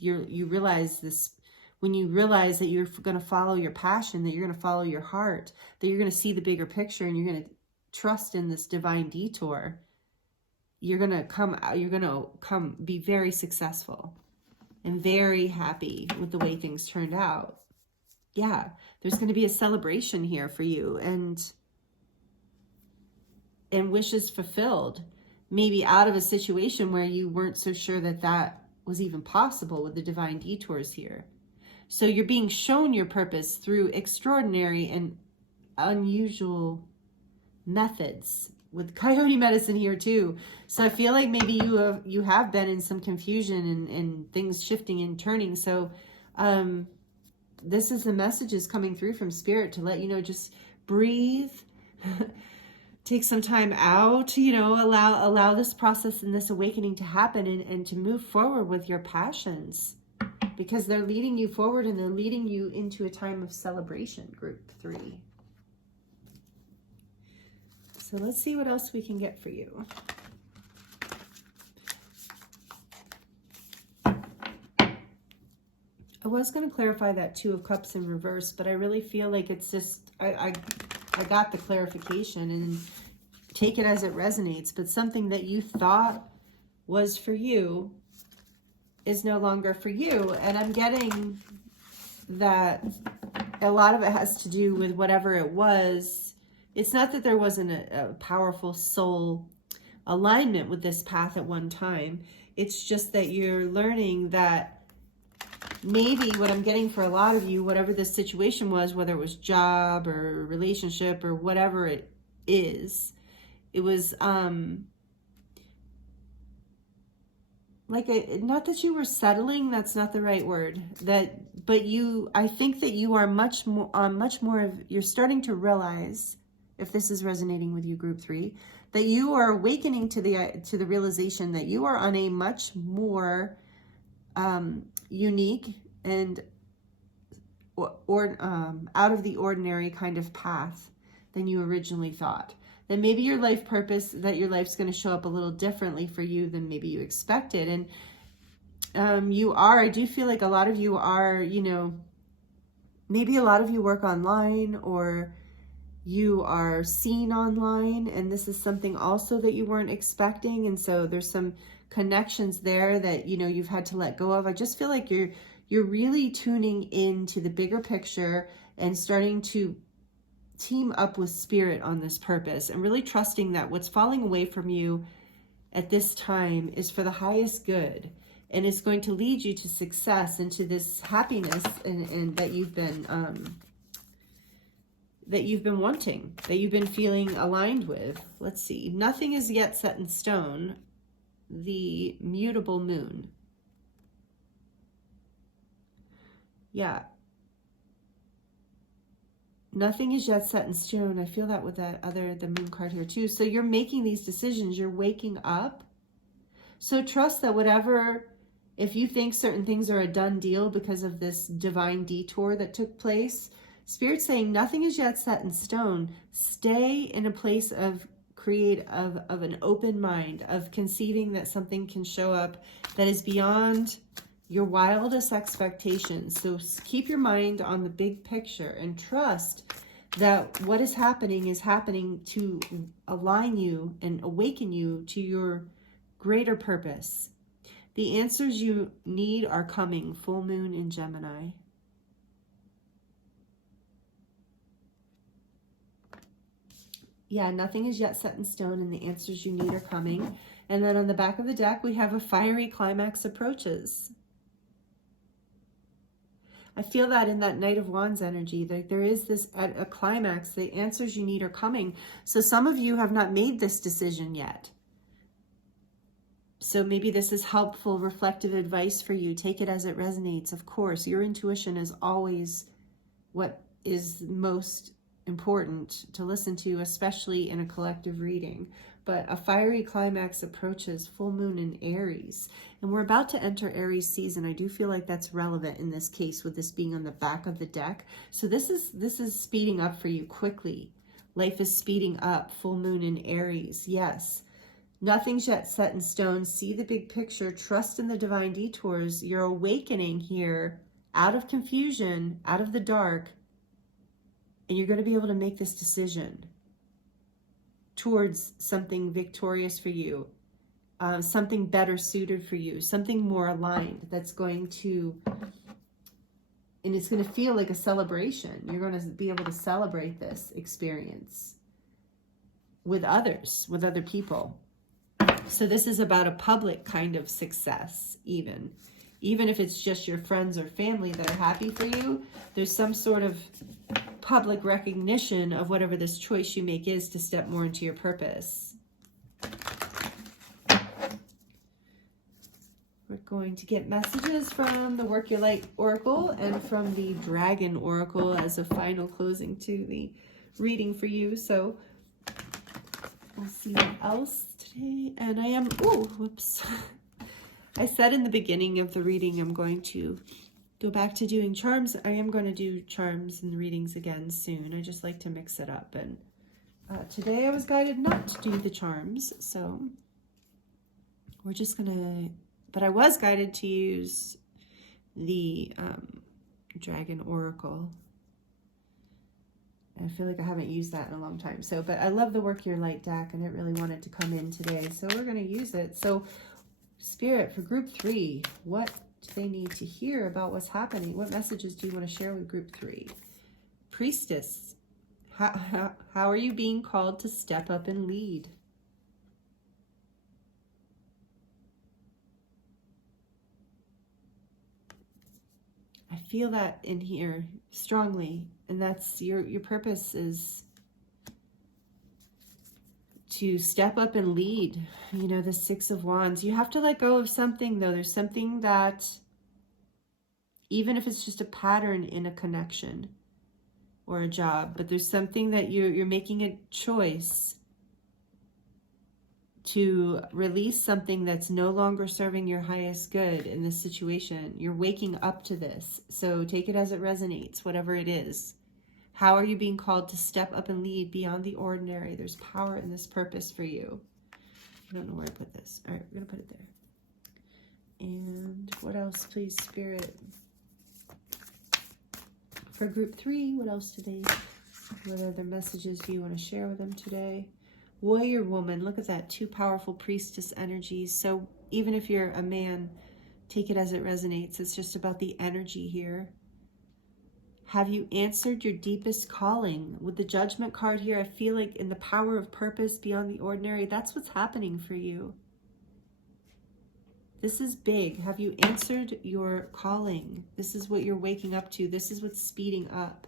you realize this, when you realize that you're going to follow your passion, that you're going to follow your heart, that you're going to see the bigger picture, and you're going to trust in this divine detour, you're going to come be very successful and very happy with the way things turned out. Yeah, there's going to be a celebration here for you, and wishes fulfilled, maybe out of a situation where you weren't so sure that that was even possible with the divine detours here. So you're being shown your purpose through extraordinary and unusual methods, with coyote medicine here too. So I feel like maybe you have been in some confusion and things shifting and turning. So this is the messages coming through from Spirit to let you know, just breathe, take some time out, you know, allow this process and this awakening to happen, and to move forward with your passions, because they're leading you forward, and they're leading you into a time of celebration, group 3. So let's see what else we can get for you. I was going to clarify that 2 of Cups in reverse, but I really feel like it's just, I got the clarification, and take it as it resonates. But something that you thought was for you is no longer for you. And I'm getting that a lot of it has to do with whatever it was. It's not that there wasn't a powerful soul alignment with this path at one time. It's just that you're learning that maybe what I'm getting for a lot of you, whatever this situation was, whether it was job or relationship or whatever it is, it was not that you were settling, that's not the right word, but I think that you are much more you're starting to realize, if this is resonating with you, group 3, that you are awakening to the realization that you are on a much more unique and out of the ordinary kind of path than you originally thought. That maybe your life purpose, that your life's going to show up a little differently for you than maybe you expected. And I do feel like a lot of you are, you know, maybe a lot of you work online, or you are seen online, and this is something also that you weren't expecting. And so there's some connections there that, you know, you've had to let go of. I just feel like you're really tuning into the bigger picture and starting to team up with Spirit on this purpose, and really trusting that what's falling away from you at this time is for the highest good, and it's going to lead you to success and to this happiness and that you've been wanting, that you've been feeling aligned with. Let's see. Nothing is yet set in stone. The mutable moon. Yeah. Nothing is yet set in stone. I feel that with the moon card here too. So you're making these decisions. You're waking up. So trust that whatever, if you think certain things are a done deal because of this divine detour that took place, Spirit's saying nothing is yet set in stone. Stay in a place of of an open mind, of conceiving that something can show up that is beyond your wildest expectations. So keep your mind on the big picture and trust that what is happening to align you and awaken you to your greater purpose. The answers you need are coming. Full moon in Gemini. Yeah, nothing is yet set in stone, and the answers you need are coming. And then on the back of the deck, we have a fiery climax approaches. I feel that in that Knight of Wands energy, that there is this a climax. The answers you need are coming. So some of you have not made this decision yet. So maybe this is helpful, reflective advice for you. Take it as it resonates. Of course, your intuition is always what is most important to listen to, especially in a collective reading. But a fiery climax approaches. Full moon in Aries, and we're about to enter Aries season. I do feel like that's relevant in this case, with this being on the back of the deck. So this is speeding up for you quickly. Life is speeding up. Full moon in Aries. Yes, nothing's yet set in stone. See the big picture. Trust in the divine detours. You're awakening here out of confusion, out of the dark. And you're going to be able to make this decision towards something victorious for you, something better suited for you, something more aligned that's going to, and it's going to feel like a celebration. You're going to be able to celebrate this experience with others, with other people. So this is about a public kind of success, even if it's just your friends or family that are happy for you. There's some sort of public recognition of whatever this choice you make is to step more into your purpose. We're going to get messages from the Work Your Light Oracle and from the Dragon Oracle as a final closing to the reading for you. So we'll see what else today. And I am, oh, whoops. I said in the beginning of the reading, I'm going to go back to doing charms. I am going to do charms and readings again soon. I just like to mix it up. And today I was guided not to do the charms. So we're just going to, but I was guided to use the Dragon Oracle. I feel like I haven't used that in a long time. So, but I love the Work Your Light deck, and it really wanted to come in today. So we're going to use it. So Spirit, for group 3, what do they need to hear about what's happening? What messages do you want to share with group 3? Priestess, how are you being called to step up and lead? I feel that in here strongly, and that's your purpose is to step up and lead. You know, the Six of Wands. You have to let go of something, though. There's something that, even if it's just a pattern in a connection or a job, but there's something that you're making a choice to release something that's no longer serving your highest good in this situation. You're waking up to this. So take it as it resonates, whatever it is. How are you being called to step up and lead beyond the ordinary? There's power in this purpose for you. I don't know where I put this. All right, we're going to put it there. And what else, please, Spirit? For group 3, what else today? What other messages do you want to share with them today? Warrior woman, look at that. 2 powerful priestess energies. So even if you're a man, take it as it resonates. It's just about the energy here. Have you answered your deepest calling? With the Judgment card here, I feel like in the power of purpose beyond the ordinary, that's what's happening for you. This is big. Have you answered your calling? This is what you're waking up to. This is what's speeding up.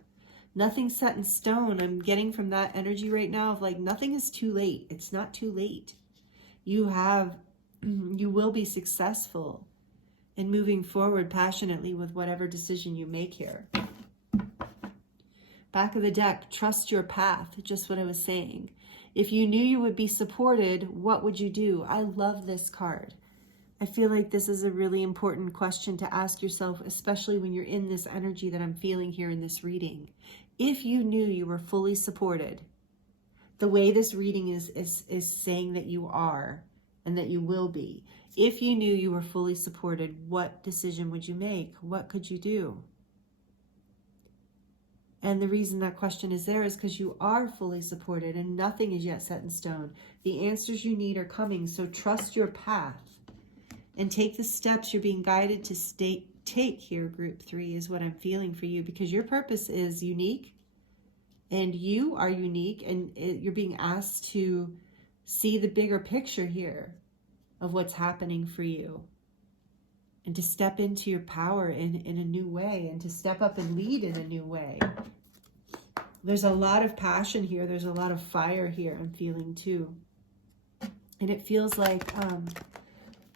Nothing's set in stone. I'm getting from that energy right now of like, nothing is too late. It's not too late. You will be successful in moving forward passionately with whatever decision you make here. Back of the deck, trust your path, just what I was saying. If you knew you would be supported, what would you do? I love this card. I feel like this is a really important question to ask yourself, especially when you're in this energy that I'm feeling here in this reading. If you knew you were fully supported, the way this reading is saying that you are and that you will be. If you knew you were fully supported, what decision would you make? What could you do? And the reason that question is there is because you are fully supported and nothing is yet set in stone. The answers you need are coming, so trust your path and take the steps you're being guided to take here, group 3, is what I'm feeling for you, because your purpose is unique and you are unique, and you're being asked to see the bigger picture here of what's happening for you and to step into your power in a new way and to step up and lead in a new way. There's a lot of passion here. There's a lot of fire here I'm feeling too. And it feels like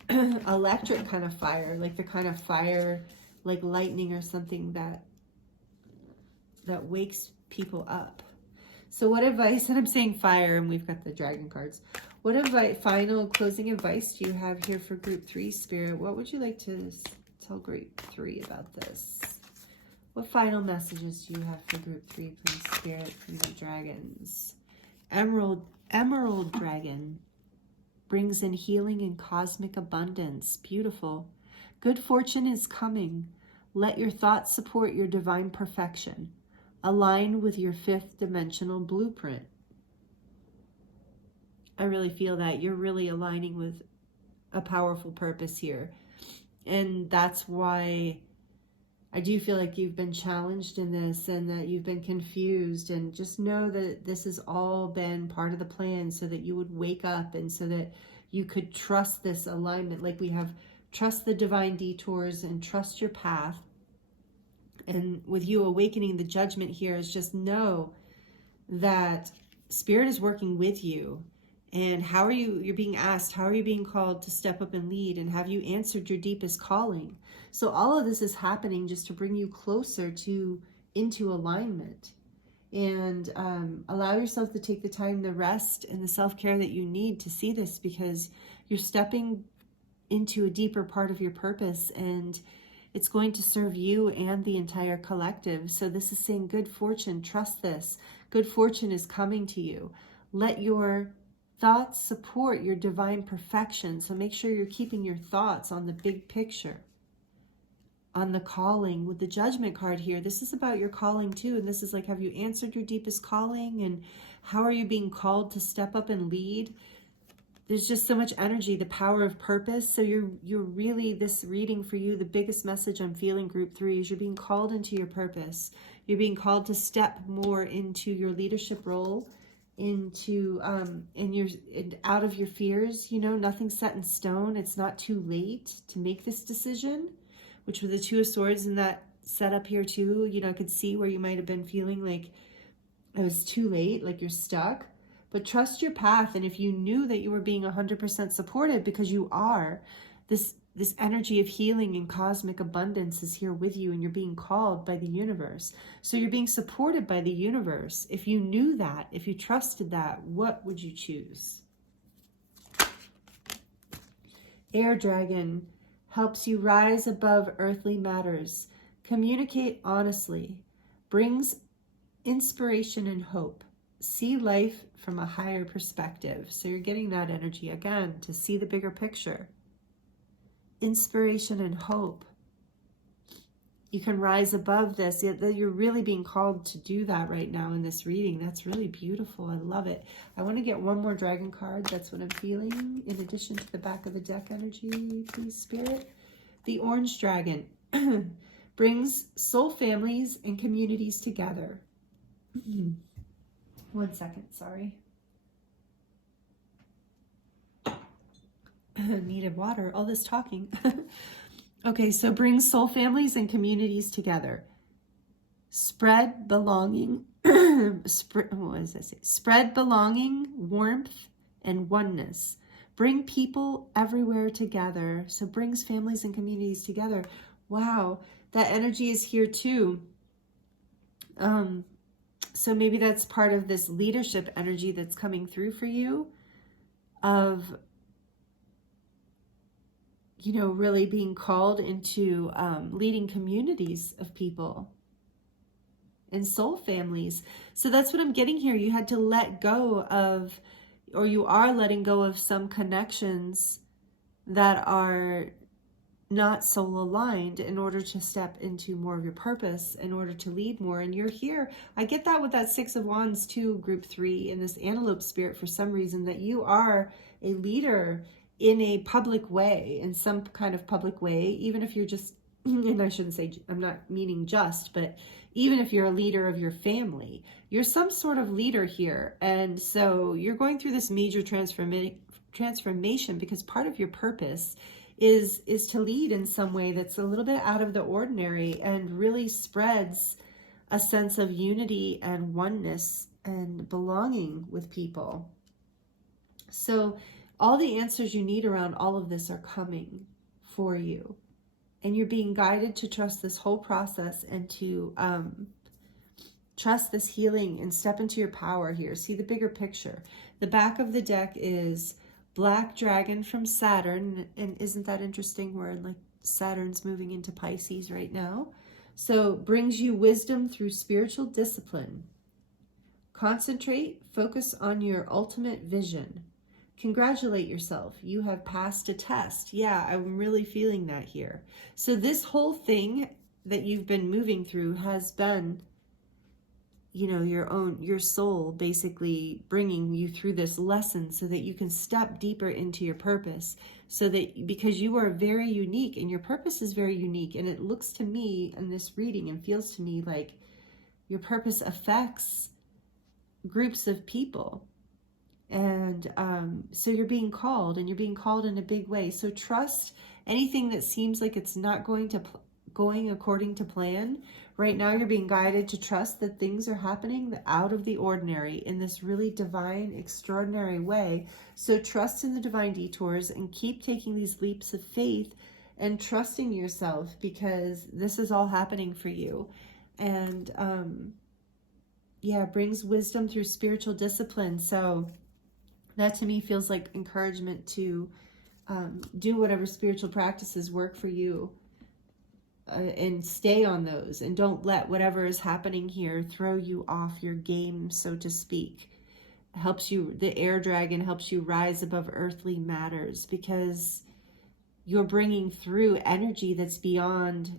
electric kind of fire, like the kind of fire like lightning or something that wakes people up. So what advice, and I'm saying fire and we've got the dragon cards. What advice, final closing advice do you have here for group 3, Spirit? What would you like to tell group 3 about this? What final messages do you have for group 3, please, Spirit, from the dragons? Emerald dragon brings in healing and cosmic abundance. Beautiful. Good fortune is coming. Let your thoughts support your divine perfection. Align with your 5th dimensional blueprint. I really feel that you're really aligning with a powerful purpose here. And that's why I do feel like you've been challenged in this and that you've been confused, and just know that this has all been part of the plan so that you would wake up and so that you could trust this alignment. Like we have trust the divine detours and trust your path. And with you awakening, the judgment here is just know that Spirit is working with you. And how are you're being asked, how are you being called to step up and lead? And have you answered your deepest calling? So all of this is happening just to bring you closer into alignment. And allow yourself to take the time, the rest, and the self-care that you need to see this, because you're stepping into a deeper part of your purpose, and it's going to serve you and the entire collective. So this is saying good fortune, trust this. Good fortune is coming to you. Let your thoughts support your divine perfection. So make sure you're keeping your thoughts on the big picture, on the calling. With the judgment card here, this is about your calling too. And this is like, have you answered your deepest calling? And how are you being called to step up and lead? There's just so much energy, the power of purpose. So you're really, this reading for you, the biggest message I'm feeling, group 3, is you're being called into your purpose. You're being called to step more into your leadership role, into and out of your fears. You know, nothing's set in stone. It's not too late to make this decision, which with the 2 of Swords in that setup here too, you know, I could see where you might have been feeling like it was too late, like you're stuck. But trust your path. And if you knew that you were being 100% supported, because you are, this energy of healing and cosmic abundance is here with you, and you're being called by the universe. So you're being supported by the universe. If you knew that, if you trusted that, what would you choose? Air dragon helps you rise above earthly matters, communicate honestly, brings inspiration and hope. See life from a higher perspective. So you're getting that energy again to see the bigger picture. Inspiration and hope. You can rise above this. You're really being called to do that right now in this reading. That's really beautiful. I love it. I want to get one more dragon card. That's what I'm feeling. In addition to the back of the deck energy, please, Spirit. The orange dragon brings soul families and communities together. 1 second, sorry. Needed water, all this talking. Okay, so bring soul families and communities together. Spread belonging, what does that say? Spread belonging, warmth, and oneness. Bring people everywhere together. So brings families and communities together. Wow, that energy is here too. So maybe that's part of this leadership energy that's coming through for you of, you know, really being called into leading communities of people and soul families. So that's what I'm getting here. You had to let go of, or you are letting go of some connections that are not soul aligned in order to step into more of your purpose, in order to lead more. And you're here. I get that with that Six of Wands too, group 3, in this antelope spirit for some reason, that you are a leader in a public way, in some kind of public way, even if you're just, and I shouldn't say, I'm not meaning just, but even if you're a leader of your family, you're some sort of leader here. And so you're going through this major transformation because part of your purpose is to lead in some way that's a little bit out of the ordinary and really spreads a sense of unity and oneness and belonging with people. So all the answers you need around all of this are coming for you. And you're being guided to trust this whole process and to trust this healing and step into your power here. See the bigger picture. The back of the deck is Black Dragon from Saturn. And isn't that interesting? Where like Saturn's moving into Pisces right now. So brings you wisdom through spiritual discipline. Concentrate, focus on your ultimate vision. Congratulate yourself. You have passed a test. Yeah, I'm really feeling that here. So this whole thing that you've been moving through has been, you know, your soul basically bringing you through this lesson so that you can step deeper into your purpose. So that, because you are very unique and your purpose is very unique. And it looks to me in this reading and feels to me like your purpose affects groups of people. And so you're being called, and you're being called in a big way. So trust anything that seems like it's not going according to plan. Right now you're being guided to trust that things are happening out of the ordinary in this really divine, extraordinary way. So trust in the divine detours and keep taking these leaps of faith and trusting yourself, because this is all happening for you. And yeah, it brings wisdom through spiritual discipline. So that to me feels like encouragement to do whatever spiritual practices work for you and stay on those, and don't let whatever is happening here throw you off your game, so to speak. Helps you, the air dragon helps you rise above earthly matters, because you're bringing through energy that's beyond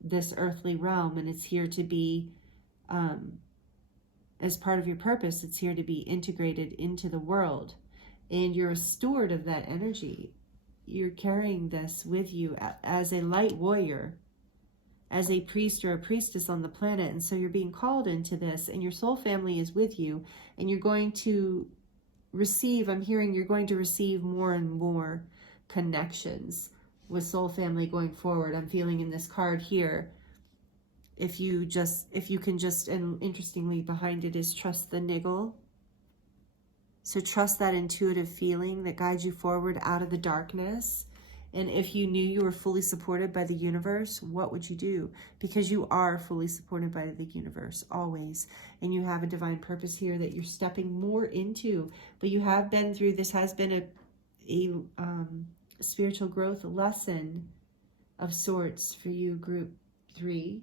this earthly realm, and it's here to be as part of your purpose. It's here to be integrated into the world, and you're a steward of that energy. You're carrying this with you as a light warrior, as a priest or a priestess on the planet. And so you're being called into this, and your soul family is with you, and you're going to receive, I'm hearing you're going to receive more and more connections with soul family going forward. I'm feeling in this card here, if you can just, and interestingly behind it is trust the niggle. So trust that intuitive feeling that guides you forward out of the darkness. And if you knew you were fully supported by the universe, what would you do? Because you are fully supported by the universe, always. And you have a divine purpose here that you're stepping more into. But you have been through, this has been a spiritual growth lesson of sorts for you, group 3.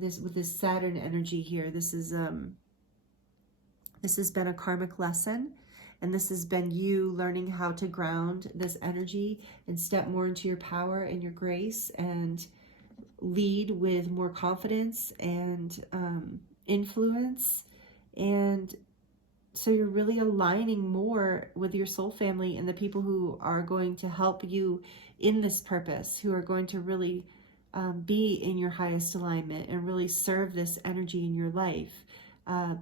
This with this Saturn energy here, this has been a karmic lesson, and this has been you learning how to ground this energy and step more into your power and your grace and lead with more confidence and influence. And so you're really aligning more with your soul family and the people who are going to help you in this purpose, who are going to really be in your highest alignment and really serve this energy in your life.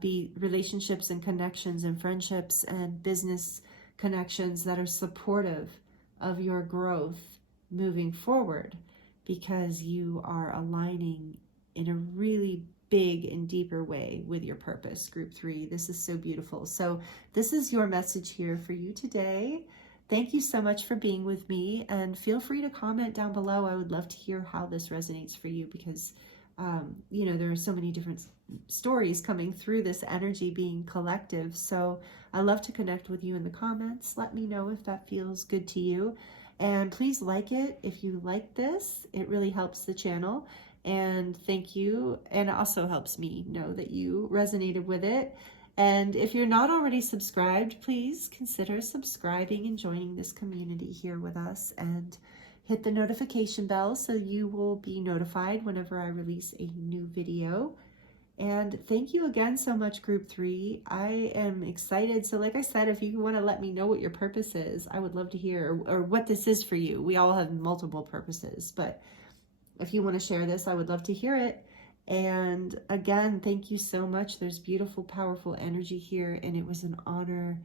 Be relationships and connections and friendships and business connections that are supportive of your growth moving forward, because you are aligning in a really big and deeper way with your purpose, group 3. This is so beautiful. So this is your message here for you today. Thank you so much for being with me, and feel free to comment down below. I would love to hear how this resonates for you, because you know, there are so many different stories coming through this energy being collective. So I love to connect with you in the comments. Let me know if that feels good to you. And please like it if you like this. It really helps the channel. And thank you. And it also helps me know that you resonated with it. And if you're not already subscribed, please consider subscribing and joining this community here with us. And hit the notification bell so you will be notified whenever I release a new video. And thank you again so much, group 3. I am excited. So like I said, if you want to let me know what your purpose is, I would love to hear, or what this is for you. We all have multiple purposes, but if you want to share this, I would love to hear it. And again, thank you so much. There's beautiful, powerful energy here, and it was an honor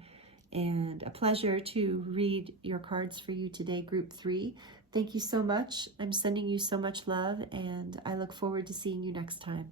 and a pleasure to read your cards for you today, group 3. Thank you so much. I'm sending you so much love, and I look forward to seeing you next time.